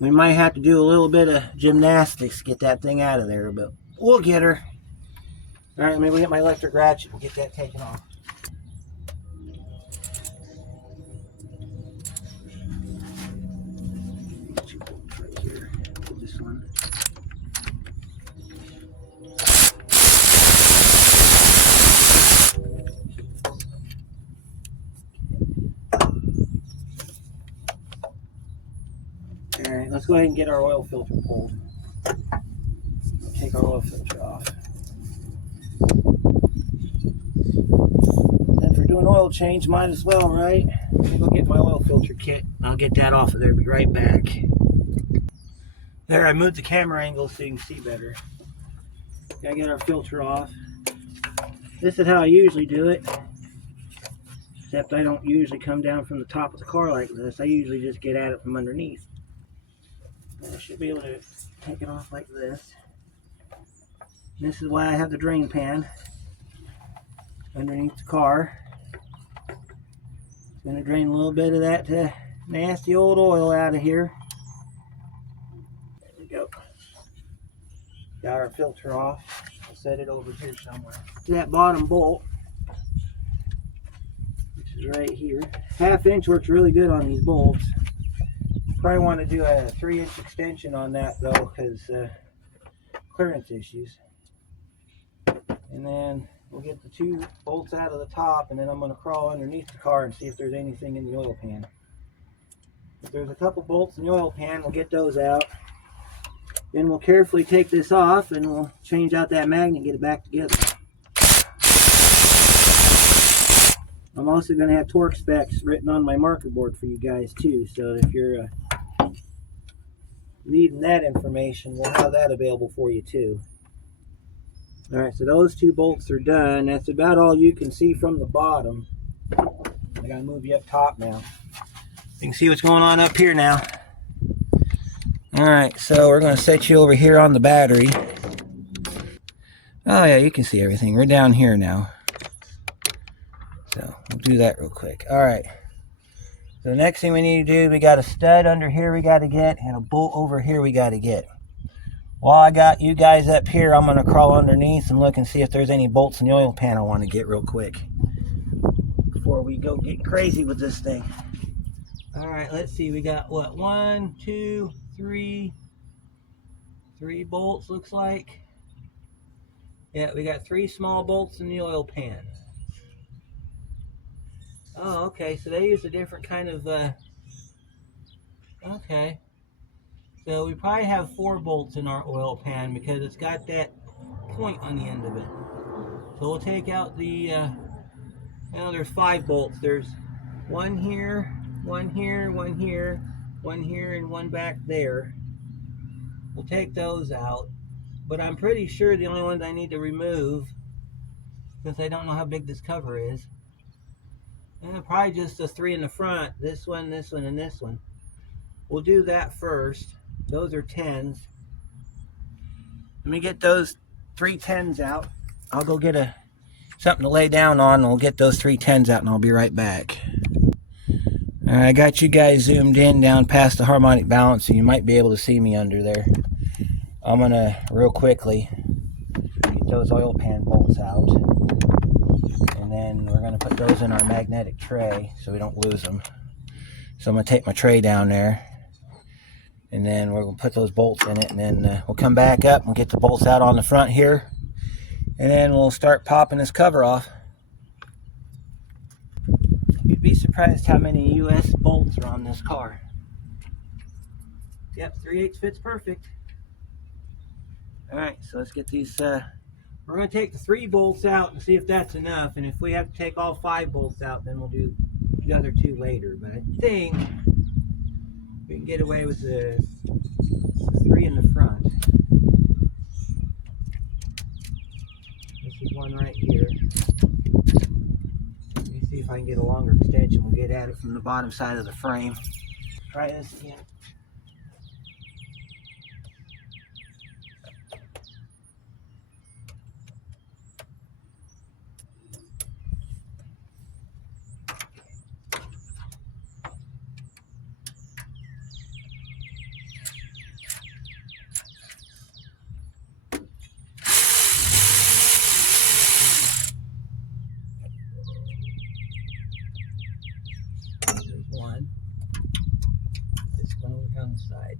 we might have to do a little bit of gymnastics to get that thing out of there, but we'll get her. Alright, let me get my electric ratchet and get that taken off. Two bolts right here. Put this one. Alright, let's go ahead and get our oil filter pulled. Take our oil filter off. And for doing oil change, might as well, right? Let me go get my oil filter kit. I'll get that off of there, be right back. There, I moved the camera angle so you can see better. Gotta get our filter off. This is how I usually do it. Except I don't usually come down from the top of the car like this. I usually just get at it from underneath. I should be able to take it off like this. This is why I have the drain pan underneath the car. It's going to drain a little bit of that nasty old oil out of here. There we go. Got our filter off. I'll set it over here somewhere. That bottom bolt, which is right here. 1/2 inch works really good on these bolts. Probably want to do a 3-inch extension on that though, because clearance issues. And then we'll get the 2 bolts out of the top, and then I'm going to crawl underneath the car and see if there's anything in the oil pan. If there's a couple bolts in the oil pan, we'll get those out. Then we'll carefully take this off and we'll change out that magnet and get it back together. I'm also going to have torque specs written on my marker board for you guys too, so if you're needing that information, we'll have that available for you too. Alright, so those 2 bolts are done. That's about all you can see from the bottom. I gotta move you up top now. You can see what's going on up here now. Alright, so we're going to set you over here on the battery. Oh yeah, you can see everything. We're down here now. So we'll do that real quick. Alright. So the next thing we need to do, we got a stud under here we got to get, and a bolt over here we got to get. While I got you guys up here, I'm going to crawl underneath and look and see if there's any bolts in the oil pan I want to get real quick before we go get crazy with this thing. All right, let's see. We got what? 1, 2, 3 bolts, looks like. Yeah, we got 3 small bolts in the oil pan. Oh, okay. So they use a different kind of, okay. So we probably have 4 bolts in our oil pan because it's got that point on the end of it. So we'll take out the, there's 5 bolts. There's 1 here, 1 here, 1 here, 1 here, and 1 back there. We'll take those out. But I'm pretty sure the only ones I need to remove, since I don't know how big this cover is, and probably just the 3 in the front. This one, and this one. We'll do that first. Those are 10s. Let me get those 3 10s out. I'll go get something to lay down on, and we'll get those 3 10s out, and I'll be right back. All right, I got you guys zoomed in down past the harmonic balance, so you might be able to see me under there. I'm going to, real quickly, get those oil pan bolts out. And then we're going to put those in our magnetic tray so we don't lose them. So I'm going to take my tray down there. And then we're going to put those bolts in it, and then we'll come back up and get the bolts out on the front here. And then we'll start popping this cover off. You'd be surprised how many US bolts are on this car. Yep, 3/8 fits perfect. Alright, so let's get these, we're going to take the 3 bolts out and see if that's enough. And if we have to take all 5 bolts out, then we'll do the other 2 later. But I think we can get away with the 3 in the front. This is one right here. Let me see if I can get a longer extension. We'll get at it from the bottom side of the frame. Try this again. One. This one over on the side.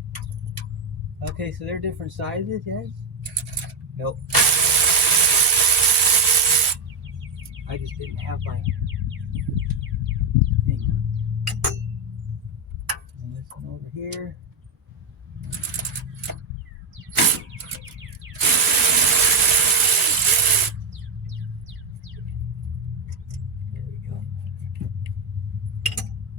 Okay, so they're different sizes, yes? Nope. I just didn't have my thing. And this one over here.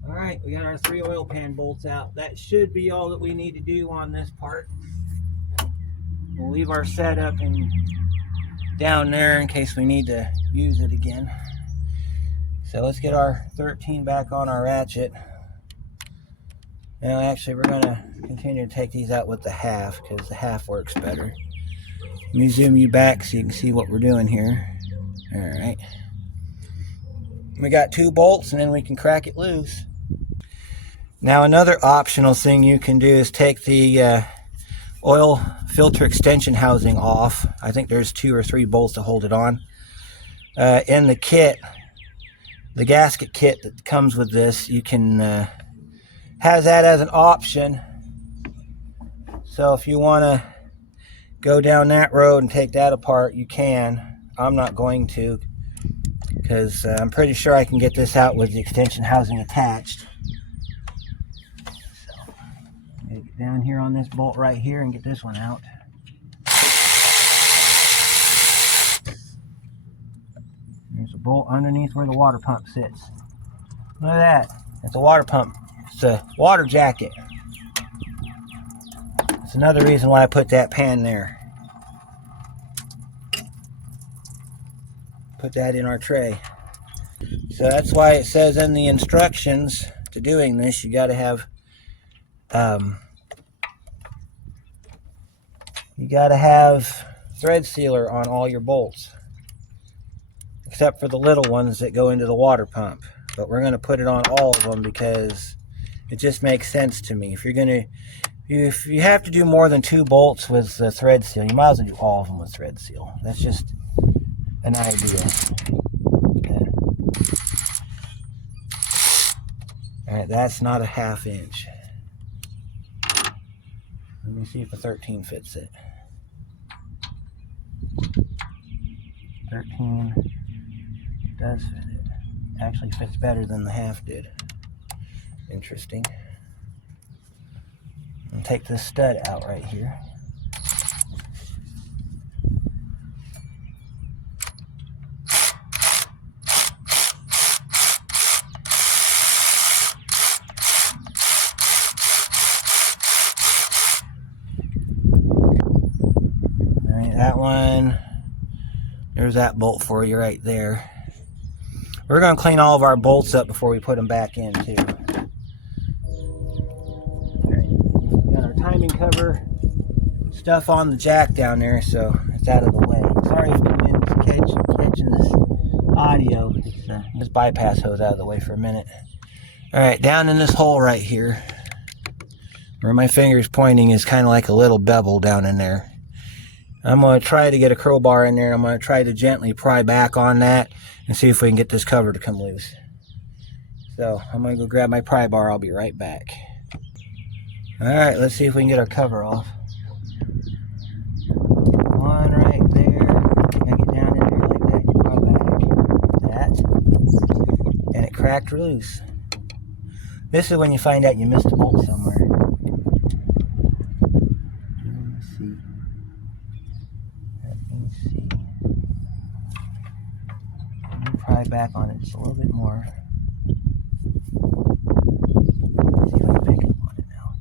Alright, we got our 3 oil pan bolts out. That should be all that we need to do on this part. We'll leave our setup down there in case we need to use it again. So let's get our 13 back on our ratchet. Now actually we're going to continue to take these out with the half because the half works better. Let me zoom you back so you can see what we're doing here. Alright. We got 2 bolts and then we can crack it loose. Now another optional thing you can do is take the oil filter extension housing off. I think there's 2 or 3 bolts to hold it on. In the kit, the gasket kit that comes with this, you can has that as an option. So if you want to go down that road and take that apart, you can. I'm not going to because I'm pretty sure I can get this out with the extension housing attached. Get down here on this bolt right here and get this one out. There's a bolt underneath where the water pump sits. Look at that. It's a water pump. It's a water jacket. That's another reason why I put that pan there. Put that in our tray. So that's why it says in the instructions to doing this, you got to have thread sealer on all your bolts, except for the little ones that go into the water pump. But we're going to put it on all of them because it just makes sense to me. If you're if you have to do more than 2 bolts with the thread seal, you might as well do all of them with thread seal. That's just an idea. Okay. Alright, that's not a 1/2 inch. Let me see if a 13 fits it. 13 does fit it. Actually fits better than the 1/2 did. Interesting. And take this stud out right here. Alright, that one, there's that bolt for you right there. We're going to clean all of our bolts up before we put them back in too. Got our timing cover stuff on the jack down there, so it's out of the way. Sorry if the wind's catching this audio. This bypass hose out of the way for a minute. Alright, down in this hole right here, where my finger's pointing, is kind of like a little bevel down in there. I'm going to try to get a crowbar in there, and I'm going to try to gently pry back on that and see if we can get this cover to come loose. So I'm going to go grab my pry bar. I'll be right back. Alright, let's see if we can get our cover off. One right there. Gotta get down in there like that. Pry back. That. And it cracked loose. This is when you find out you missed a bolt somewhere. Let's see. Let me see. Let me pry back on it just a little bit more. Let's see if I can pick up on it now.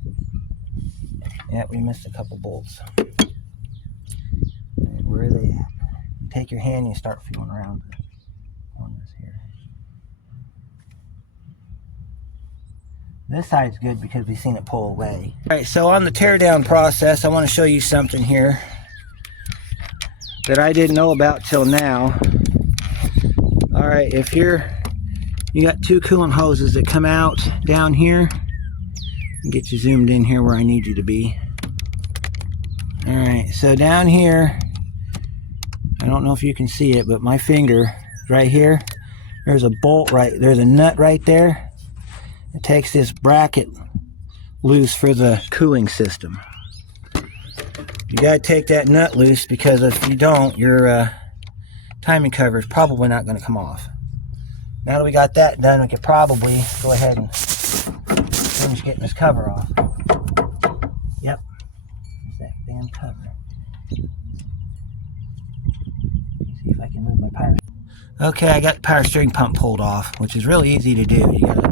Yeah, we missed a couple bolts. And where are they at? You take your hand and you start feeling around the corners here. This side's good because we've seen it pull away. Alright, so on the teardown process, I want to show you something here that I didn't know about till now. Alright, if you got 2 coolant hoses that come out down here, I'll get you zoomed in here where I need you to be. Alright, so down here, I don't know if you can see it, but my finger right here, there's a bolt there's a nut right there. It takes this bracket loose for the cooling system. You gotta take that nut loose, because if you don't, your timing cover is probably not going to come off. Now that we got that done, we could probably go ahead and finish getting this cover off. Yep, there's that damn cover. Let's see if I can move my power. Okay, I got the power steering pump pulled off, which is really easy to do. You got a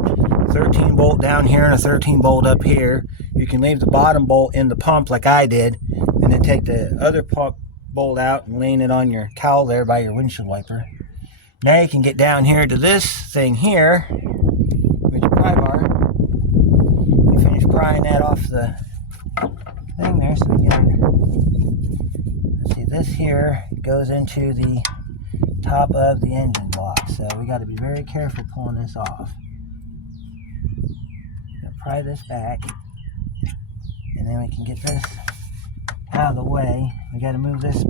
13 bolt down here and a 13 bolt up here. You can leave the bottom bolt in the pump like I did, and then take the other pump bolt out and lean it on your towel there by your windshield wiper. Now you can get down here to this thing here with your pry bar. You finish prying that off the thing there, so we get it. Let's see, this here goes into the top of the engine block, so we got to be very careful pulling this off. Pry this back, and then we can get this out of the way. We got to move this.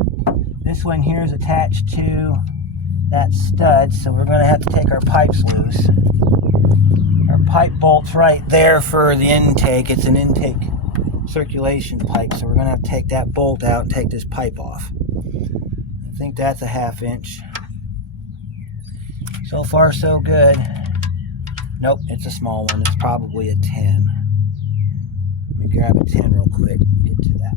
This one here is attached to that stud, so we're going to have to take our pipes loose. Our pipe bolt's right there for the intake. It's an intake circulation pipe, so we're going to have to take that bolt out and take this pipe off. I think that's a 1/2 inch. So far so good. Nope, it's a small one. It's probably a 10. Let me grab a 10 real quick and get to that.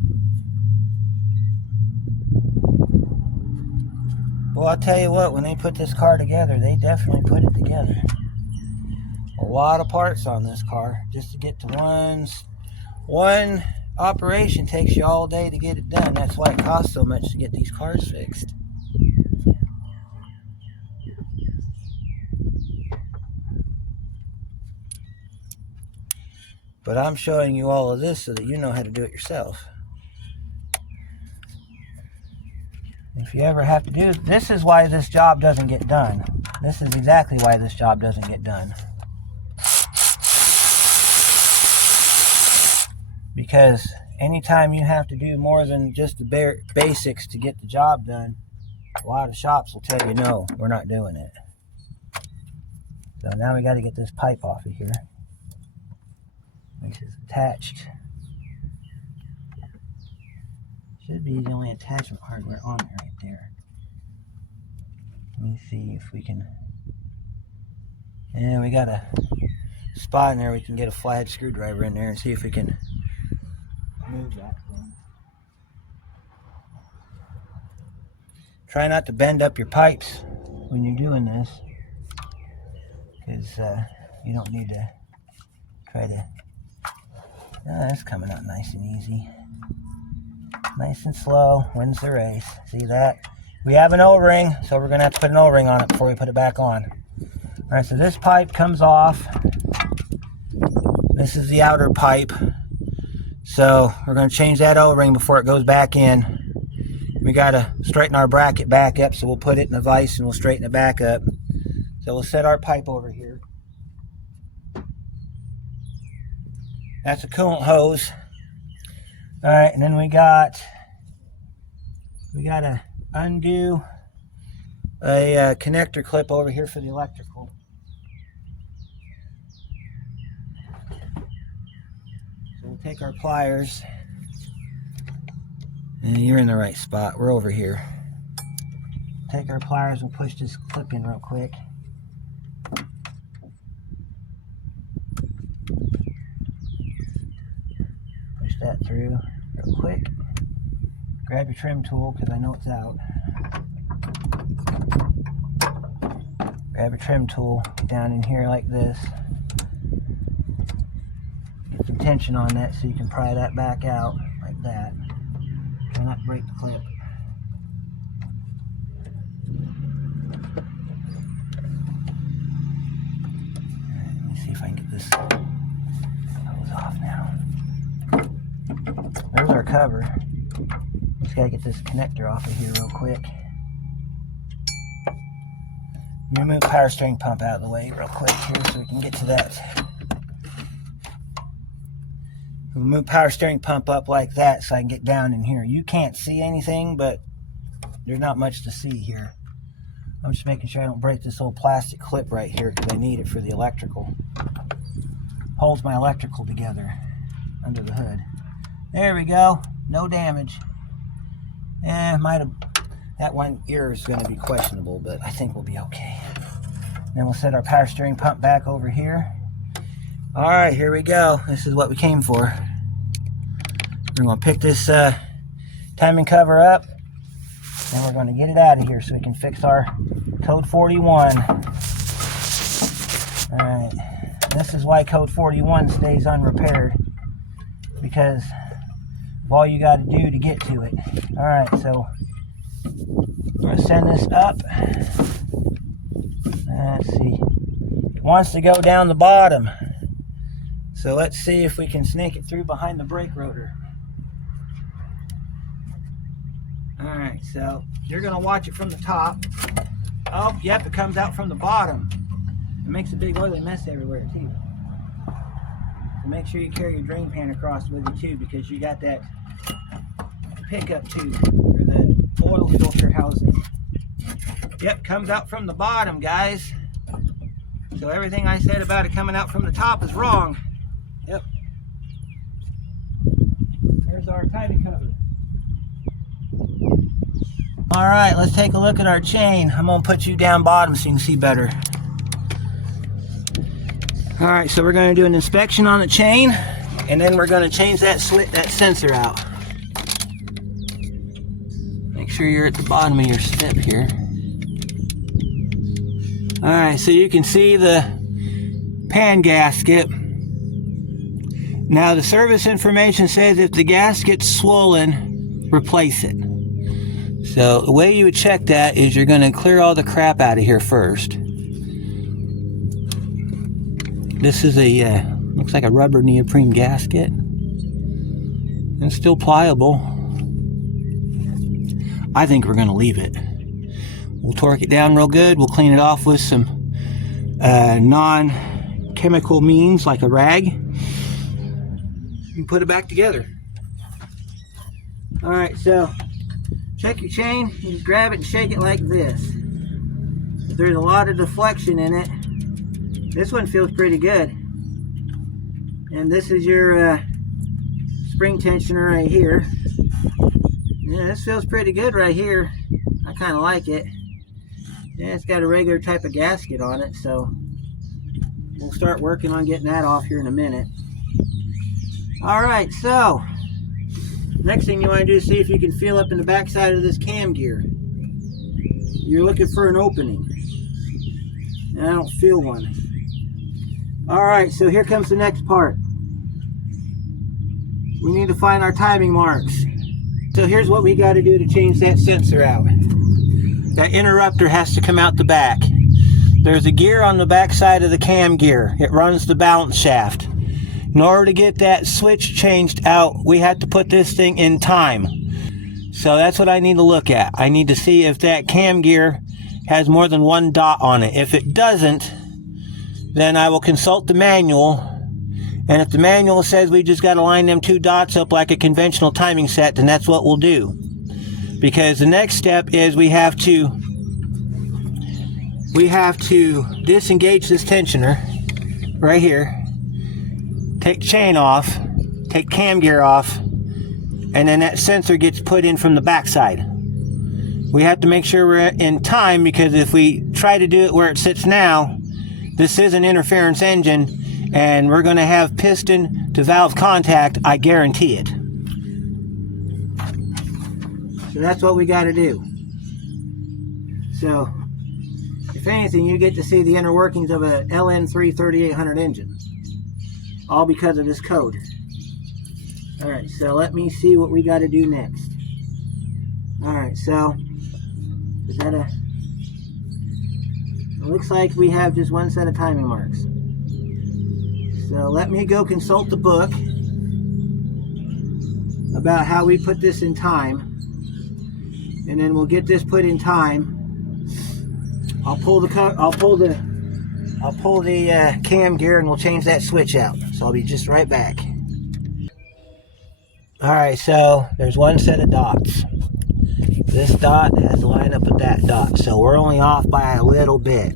Well, I'll tell you what, when they put this car together, they definitely put it together. A lot of parts on this car. Just to get to one operation takes you all day to get it done. That's why it costs so much to get these cars fixed. But I'm showing you all of this so that you know how to do it yourself. If you ever have to do this, is why this job doesn't get done. This is exactly why this job doesn't get done. because anytime you have to do more than just the bare basics to get the job done, a lot of shops will tell you, no, we're not doing it. So now we got to get this pipe off of here, which is attached. Should be the only attachment hardware on it right there. Let me see if we can. And we got a spot in there we can get a flathead screwdriver in there and see if we can move that thing. Try not to bend up your pipes when you're doing this, because you don't need to try to. That's coming out nice and easy. Nice and slow, wins the race. See that? We have an O-ring, so we're going to have to put an O-ring on it before we put it back on. Alright, so this pipe comes off. This is the outer pipe. So we're going to change that O-ring before it goes back in. We got to straighten our bracket back up, so we'll put it in a vise and we'll straighten it back up. So we'll set our pipe over here. That's a coolant hose. Alright, and then we got to undo a connector clip over here for the electrical. So we'll take our pliers, and you're in the right spot. We're over here. Take our pliers and push this clip in real quick. Push that through real quick. Grab your trim tool, because I know it's out. Grab your trim tool down in here like this. Get some tension on that so you can pry that back out like that. Try not to break the clip. Alright, let me see if I can get this hose off now. There's our cover. Just gotta get this connector off of here real quick. Let me move power steering pump out of the way real quick here so we can get to that. We'll move power steering pump up like that so I can get down in here. You can't see anything, but there's not much to see here. I'm just making sure I don't break this old plastic clip right here because I need it for the electrical. Holds my electrical together under the hood. There we go. No damage. Might have, that one ear is going to be questionable, but I think we'll be okay. Then we'll set our power steering pump back over here. All right, here we go. This is what we came for. We're going to pick this timing cover up, and we're going to get it out of here so we can fix our code 41. All right, this is why code 41 stays unrepaired, because of all you got to do to get to it. All right, so I'm going to send this up. Let's see. It wants to go down the bottom. So let's see if we can snake it through behind the brake rotor. Alright, so you're going to watch it from the top. Oh, yep, it comes out from the bottom. It makes a big oily mess everywhere, too. So make sure you carry your drain pan across with you, too, because you got that pickup tube, or the oil filter housing. Yep, comes out from the bottom, guys. So everything I said about it coming out from the top is wrong. Yep. There's our timing cover. All right, let's take a look at our chain. I'm gonna put you down bottom so you can see better. All right, so we're gonna do an inspection on the chain, and then we're gonna change that sensor out. Make sure you're at the bottom of your step here. All right, so you can see the pan gasket. Now the service information says if the gasket's swollen, replace it. So the way you would check that is you're going to clear all the crap out of here first. This is a looks like a rubber neoprene gasket. It's still pliable. I think we're going to leave it. We'll torque it down real good. We'll clean it off with some non-chemical means like a rag. you can put it back together. All right, so check your chain. You just grab it and shake it like this. If there's a lot of deflection in it, this one feels pretty good. And this is your spring tensioner right here. Yeah, this feels pretty good right here. I kind of like it. Yeah, it's got a regular type of gasket on it, so we'll start working on getting that off here in a minute. All right, so next thing you want to do is see if you can feel up in the back side of this cam gear. You're looking for an opening. And I don't feel one. All right, so here comes the next part. We need to find our timing marks. So here's what we got to do to change that sensor out. That interrupter has to come out the back. There's a gear on the back side of the cam gear. It runs the balance shaft. In order to get that switch changed out, we have to put this thing in time. So that's what I need to look at. I need to see if that cam gear has more than one dot on it. If it doesn't, then I will consult the manual. And if the manual says we just got to line them 2 dots up like a conventional timing set, then that's what we'll do. Because the next step is we have to disengage this tensioner right here. Take chain off, take cam gear off, and then that sensor gets put in from the back side. We have to make sure we're in time, because if we try to do it where it sits now, this is an interference engine, and we're going to have piston to valve contact, I guarantee it. So that's what we got to do. So, if anything, you get to see the inner workings of a LN3 3800 engine. All because of this code. Alright, so let me see what we got to do next. Alright, so is that it looks like we have just one set of timing marks. So let me go consult the book about how we put this in time, and then we'll get this put in time. I'll pull the cam gear and we'll change that switch out. So I'll be just right back. Alright, so there's one set of dots. This dot has to line up with that dot. So we're only off by a little bit.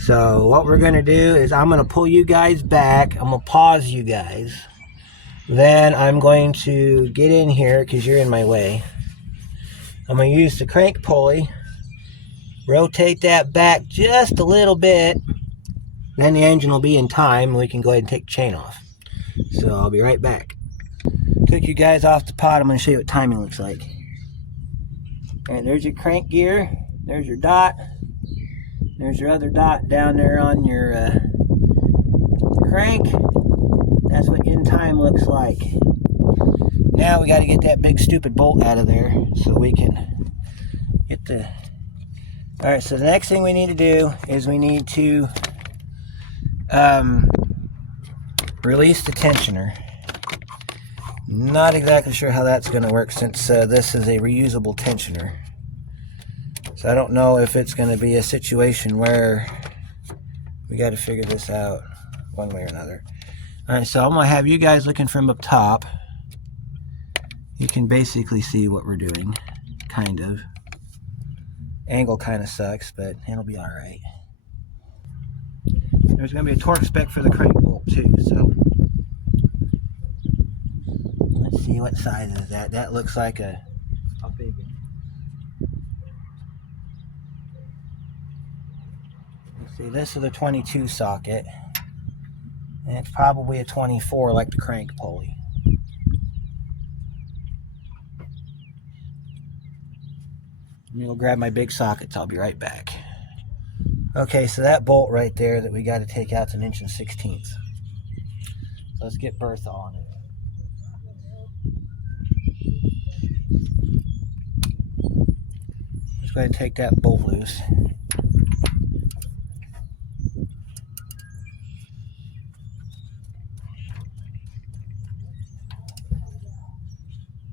So what we're going to do is I'm going to pull you guys back. I'm going to pause you guys. Then I'm going to get in here because you're in my way. I'm going to use the crank pulley. Rotate that back just a little bit. Then the engine will be in time and we can go ahead and take the chain off. So I'll be right back. Took you guys off the pod. I'm going to show you what timing looks like. Alright, there's your crank gear. There's your dot. There's your other dot down there on your crank. That's what in time looks like. Now we got to get that big stupid bolt out of there so we can get the... Alright, so the next thing we need to do is we need to release the tensioner. Not exactly sure how that's going to work since this is a reusable tensioner. So I don't know if it's going to be a situation where we got to figure this out one way or another. Alright, so I'm going to have you guys looking from up top. You can basically see what we're doing, kind of. Angle kind of sucks, but it'll be alright. There's going to be a torque spec for the crank bolt too, so let's see what size is that. That looks like a big one. Let's see, this is a 22 socket, and it's probably a 24 like the crank pulley. Let me go grab my big sockets. I'll be right back. Okay, so that bolt right there that we got to take out is 1 16". So let's get Bertha on it. Just go ahead and take that bolt loose.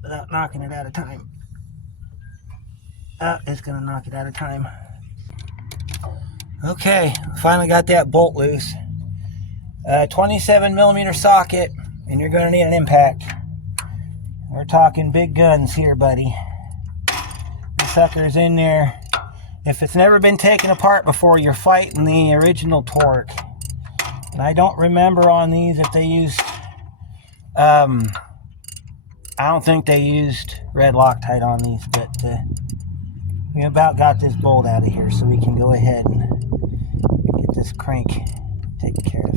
Without knocking it out of time. It's gonna knock it out of time. Okay, finally got that bolt loose. 27 millimeter socket, and you're going to need an impact. We're talking big guns here, buddy. The sucker's in there. If it's never been taken apart before, you're fighting the original torque. And I don't remember on these if they used, I don't think they used red Loctite on these, but we about got this bolt out of here, so we can go ahead and get this crank taken care of.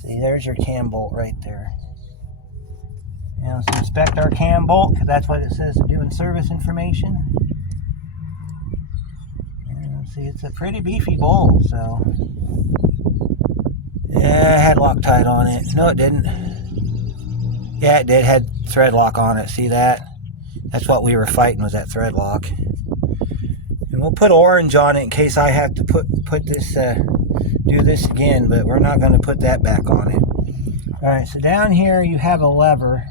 See, there's your cam bolt right there. Now let's inspect our cam bolt, because that's what it says to do in service information. And see, it's a pretty beefy bolt, so. Yeah, it had Loctite on it. No, it didn't. Yeah, it did. It had thread lock on it. See that? That's what we were fighting, was that thread lock. And we'll put orange on it in case I have to put this, do this again, but we're not going to put that back on it. All right, so down here you have a lever.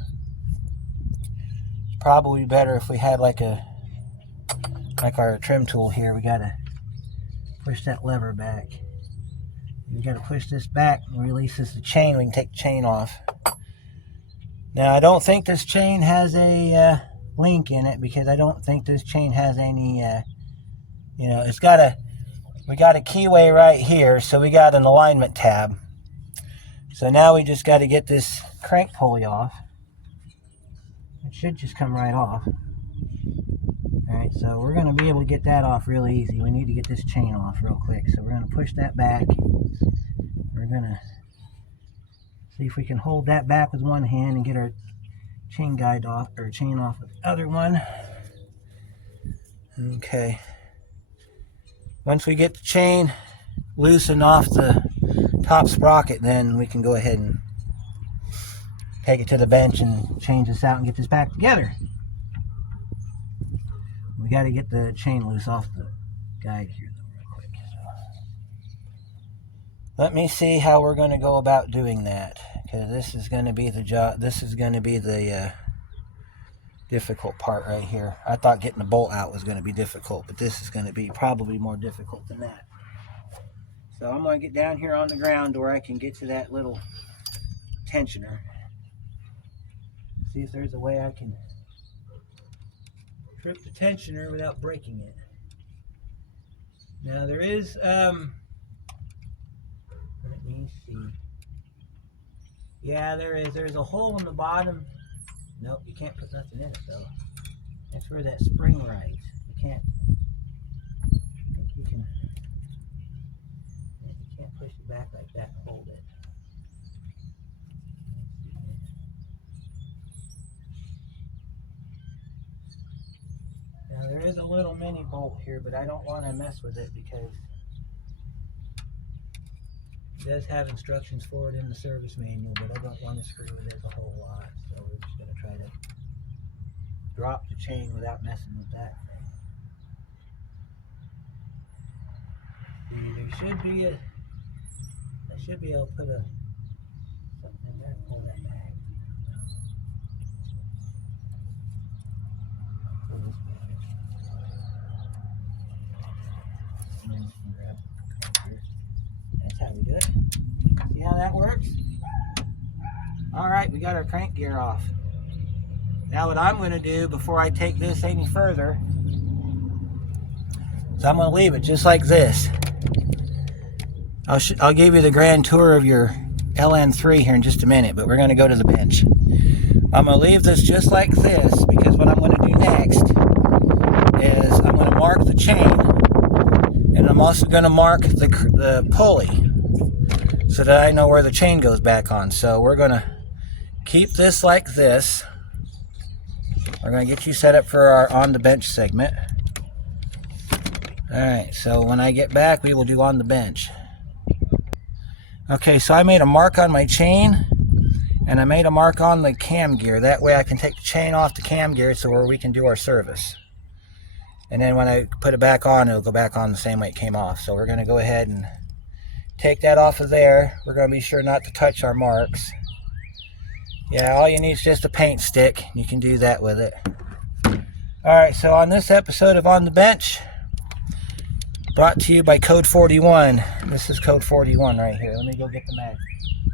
It's probably better if we had like our trim tool here. We got to push that lever back. We got to push this back and releases the chain. We can take the chain off. Now, I don't think this chain has a link in it, because I don't think this chain has any, you know, we got a keyway right here, so we got an alignment tab. So now we just got to get this crank pulley off. It should just come right off. Alright, so we're going to be able to get that off real easy. We need to get this chain off real quick. So we're going to push that back. We're going to see if we can hold that back with one hand and get our chain guide off, or chain off with the other one. Okay. Once we get the chain loosened off the top sprocket, then we can go ahead and take it to the bench and change this out and get this back together. We got to get the chain loose off the guide here though, real quick. So let me see how we're going to go about doing that, because this is going to be the job. This is going to be the difficult part right here. I thought getting the bolt out was going to be difficult, but this is going to be probably more difficult than that. So I'm going to get down here on the ground where I can get to that little tensioner. See if there's a way I can trip the tensioner without breaking it. Now there is, let me see. Yeah, there is. There's a hole in the bottom. Nope, you can't put nothing in it though. That's where that spring rides. You can't, I think you can, you can't push it back like that and hold it. Now there is a little mini bolt here, but I don't want to mess with it because it does have instructions for it in the service manual, but I don't want to screw with it a whole lot. So we're just going to try to drop the chain without messing with that thing. See, there should be a, I should be able to put a something in there and pull that back. That's how we do it. See how that works? Alright, we got our crank gear off. Now what I'm going to do before I take this any further is I'm going to leave it just like this. I'll give you the grand tour of your LN3 here in just a minute, but we're going to go to the bench. I'm going to leave this just like this, because what I'm going to do next is I'm going to mark the chain, and I'm also going to mark the pulley so that I know where the chain goes back on. So we're going to keep this like this. We're going to get you set up for our on the bench segment. Alright, so when I get back, we will do on the bench. Okay, so I made a mark on my chain, and I made a mark on the cam gear. That way I can take the chain off the cam gear so where we can do our service. And then when I put it back on, it'll go back on the same way it came off. So we're going to go ahead and take that off of there. We're going to be sure not to touch our marks. Yeah, all you need is just a paint stick. You can do that with it. Alright, so on this episode of On the Bench, brought to you by Code 41. This is Code 41 right here. Let me go get the mag.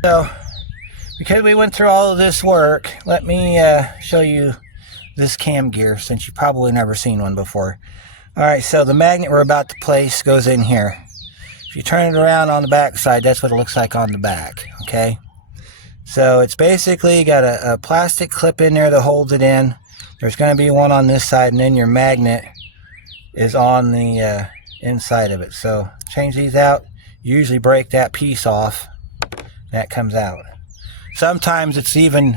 So, because we went through all of this work, let me show you this cam gear, since you've probably never seen one before. Alright, so the magnet we're about to place goes in here. If you turn it around on the back side, that's what it looks like on the back, okay? So it's basically got a plastic clip in there that holds it in. There's going to be one on this side, and then your magnet is on the inside of it. So change these out. You usually break that piece off. That comes out. Sometimes it's even,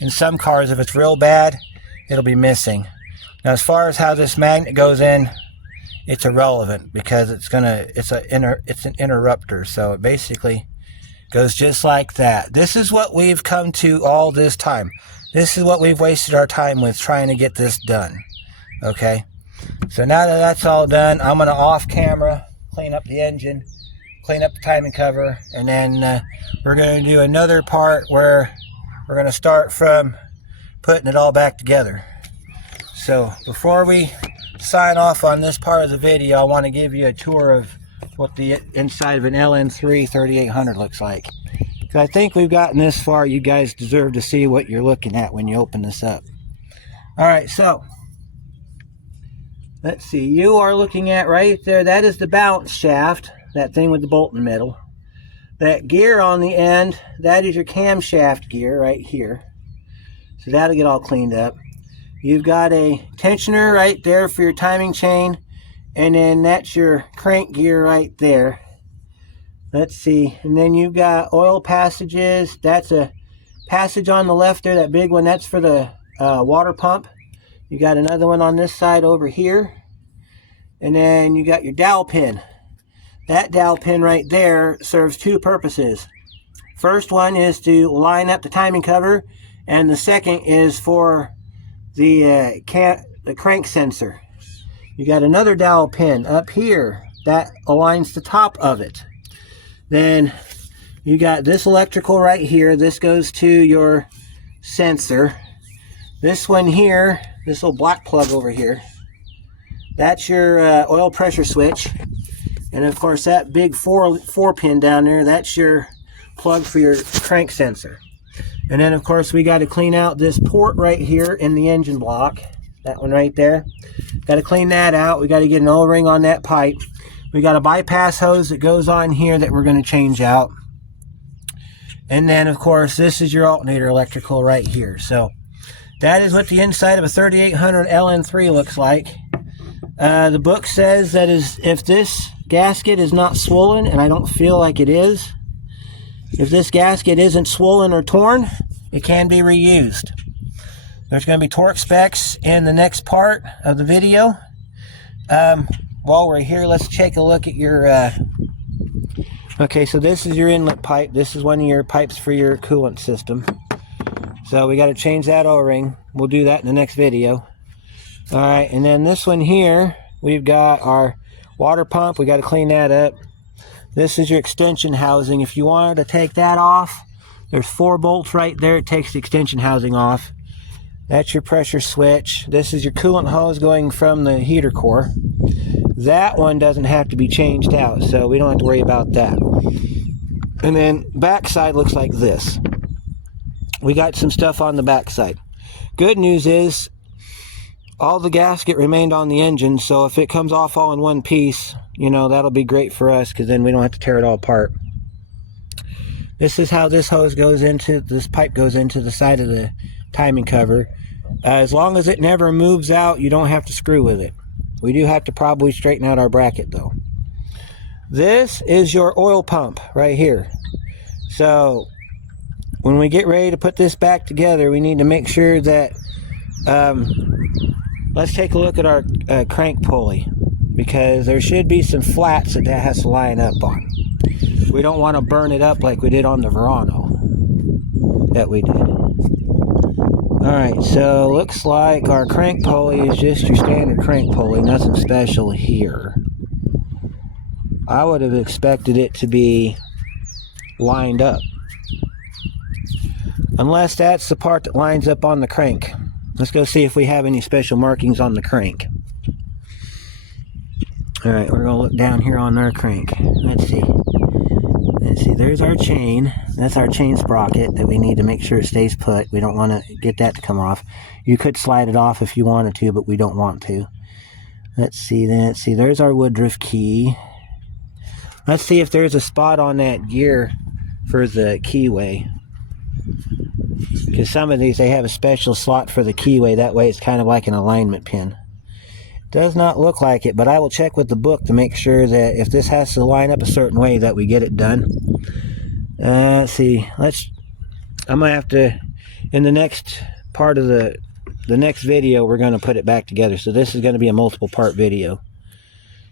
in some cars, if it's real bad, it'll be missing. Now, as far as how this magnet goes in, it's irrelevant because it's an interrupter. So it basically goes just like that. This is what we've come to all this time. This is what we've wasted our time with, trying to get this done. Okay? So now that that's all done, I'm going to off camera clean up the engine, clean up the timing cover, and then we're going to do another part where we're going to start from putting it all back together. So before we sign off on this part of the video, I want to give you a tour of what the inside of an LN3 3800 looks like. Because I think we've gotten this far, you guys deserve to see what you're looking at when you open this up. Alright, so let's see, you are looking at right there, that is the balance shaft, that thing with the bolt in the middle. That gear on the end, that is your camshaft gear right here. So that'll get all cleaned up. You've got a tensioner right there for your timing chain, and then that's your crank gear right there. Let's see, and then you've got oil passages. That's a passage on the left there, that big one, that's for the water pump. You got another one on this side over here, and then you got your dowel pin. That dowel pin right there serves two purposes. First one is to line up the timing cover, and the second is for the crank sensor. You got another dowel pin up here that aligns the top of it. Then you got this electrical right here. This goes to your sensor. This one here, this little black plug over here, that's your oil pressure switch. And of course that big four pin down there, that's your plug for your crank sensor. And then of course we got to clean out this port right here in the engine block. That one right there. Got to clean that out. We got to get an O-ring on that pipe. We got a bypass hose that goes on here that we're going to change out. And then of course this is your alternator electrical right here. So that is what the inside of a 3800 LN3 looks like. The book says that if this gasket is not swollen, and I don't feel like it is, if this gasket isn't swollen or torn, it can be reused. There's going to be torque specs in the next part of the video. While we're here, let's take a look at your... Okay, so this is your inlet pipe. This is one of your pipes for your coolant system. So we got to change that O-ring. We'll do that in the next video. Alright, and then this one here, we've got our water pump. We got to clean that up. This is your extension housing. If you wanted to take that off, there's 4 bolts right there. It takes the extension housing off. That's your pressure switch. This is your coolant hose going from the heater core. That one doesn't have to be changed out, so we don't have to worry about that. And then backside looks like this. We got some stuff on the backside. Good news is all the gasket remained on the engine, so if it comes off all in one piece, you know, that'll be great for us because then we don't have to tear it all apart. This is how this hose goes into, this pipe goes into the side of the timing cover. As long as it never moves out, you don't have to screw with it. We do have to probably straighten out our bracket though. This is your oil pump right here. So when we get ready to put this back together, we need to make sure that let's take a look at our crank pulley, because there should be some flats that has to line up on. We don't want to burn it up like we did on the Verano that we did. Alright, so looks like our crank pulley is just your standard crank pulley, nothing special here. I would have expected it to be lined up. Unless that's the part that lines up on the crank. Let's go see if we have any special markings on the crank. Alright, we're going to look down here on our crank. Let's See, there's our chain. That's our chain sprocket that we need to make sure it stays put. We don't want to get that to come off. You could slide it off if you wanted to, but we don't want to. Let's see, there's our Woodruff key. Let's see if there's a spot on that gear for the keyway. Because some of these, they have a special slot for the keyway. That way it's kind of like an alignment pin. Does not look like it, but I will check with the book to make sure that if this has to line up a certain way that we get it done. Let's see. I'm going to have to, in the next part of the next video, we're going to put it back together. So this is going to be a multiple part video.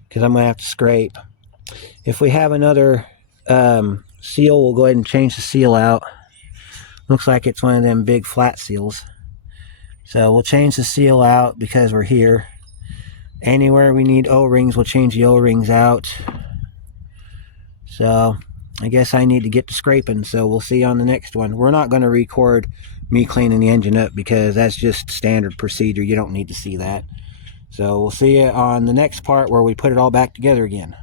Because I'm going to have to scrape. If we have another seal, we'll go ahead and change the seal out. Looks like it's one of them big flat seals. So we'll change the seal out because we're here. Anywhere we need O-rings, we'll change the O-rings out. So I guess I need to get to scraping, so we'll see you on the next one. We're not going to record me cleaning the engine up because that's just standard procedure. You don't need to see that. So we'll see you on the next part where we put it all back together again.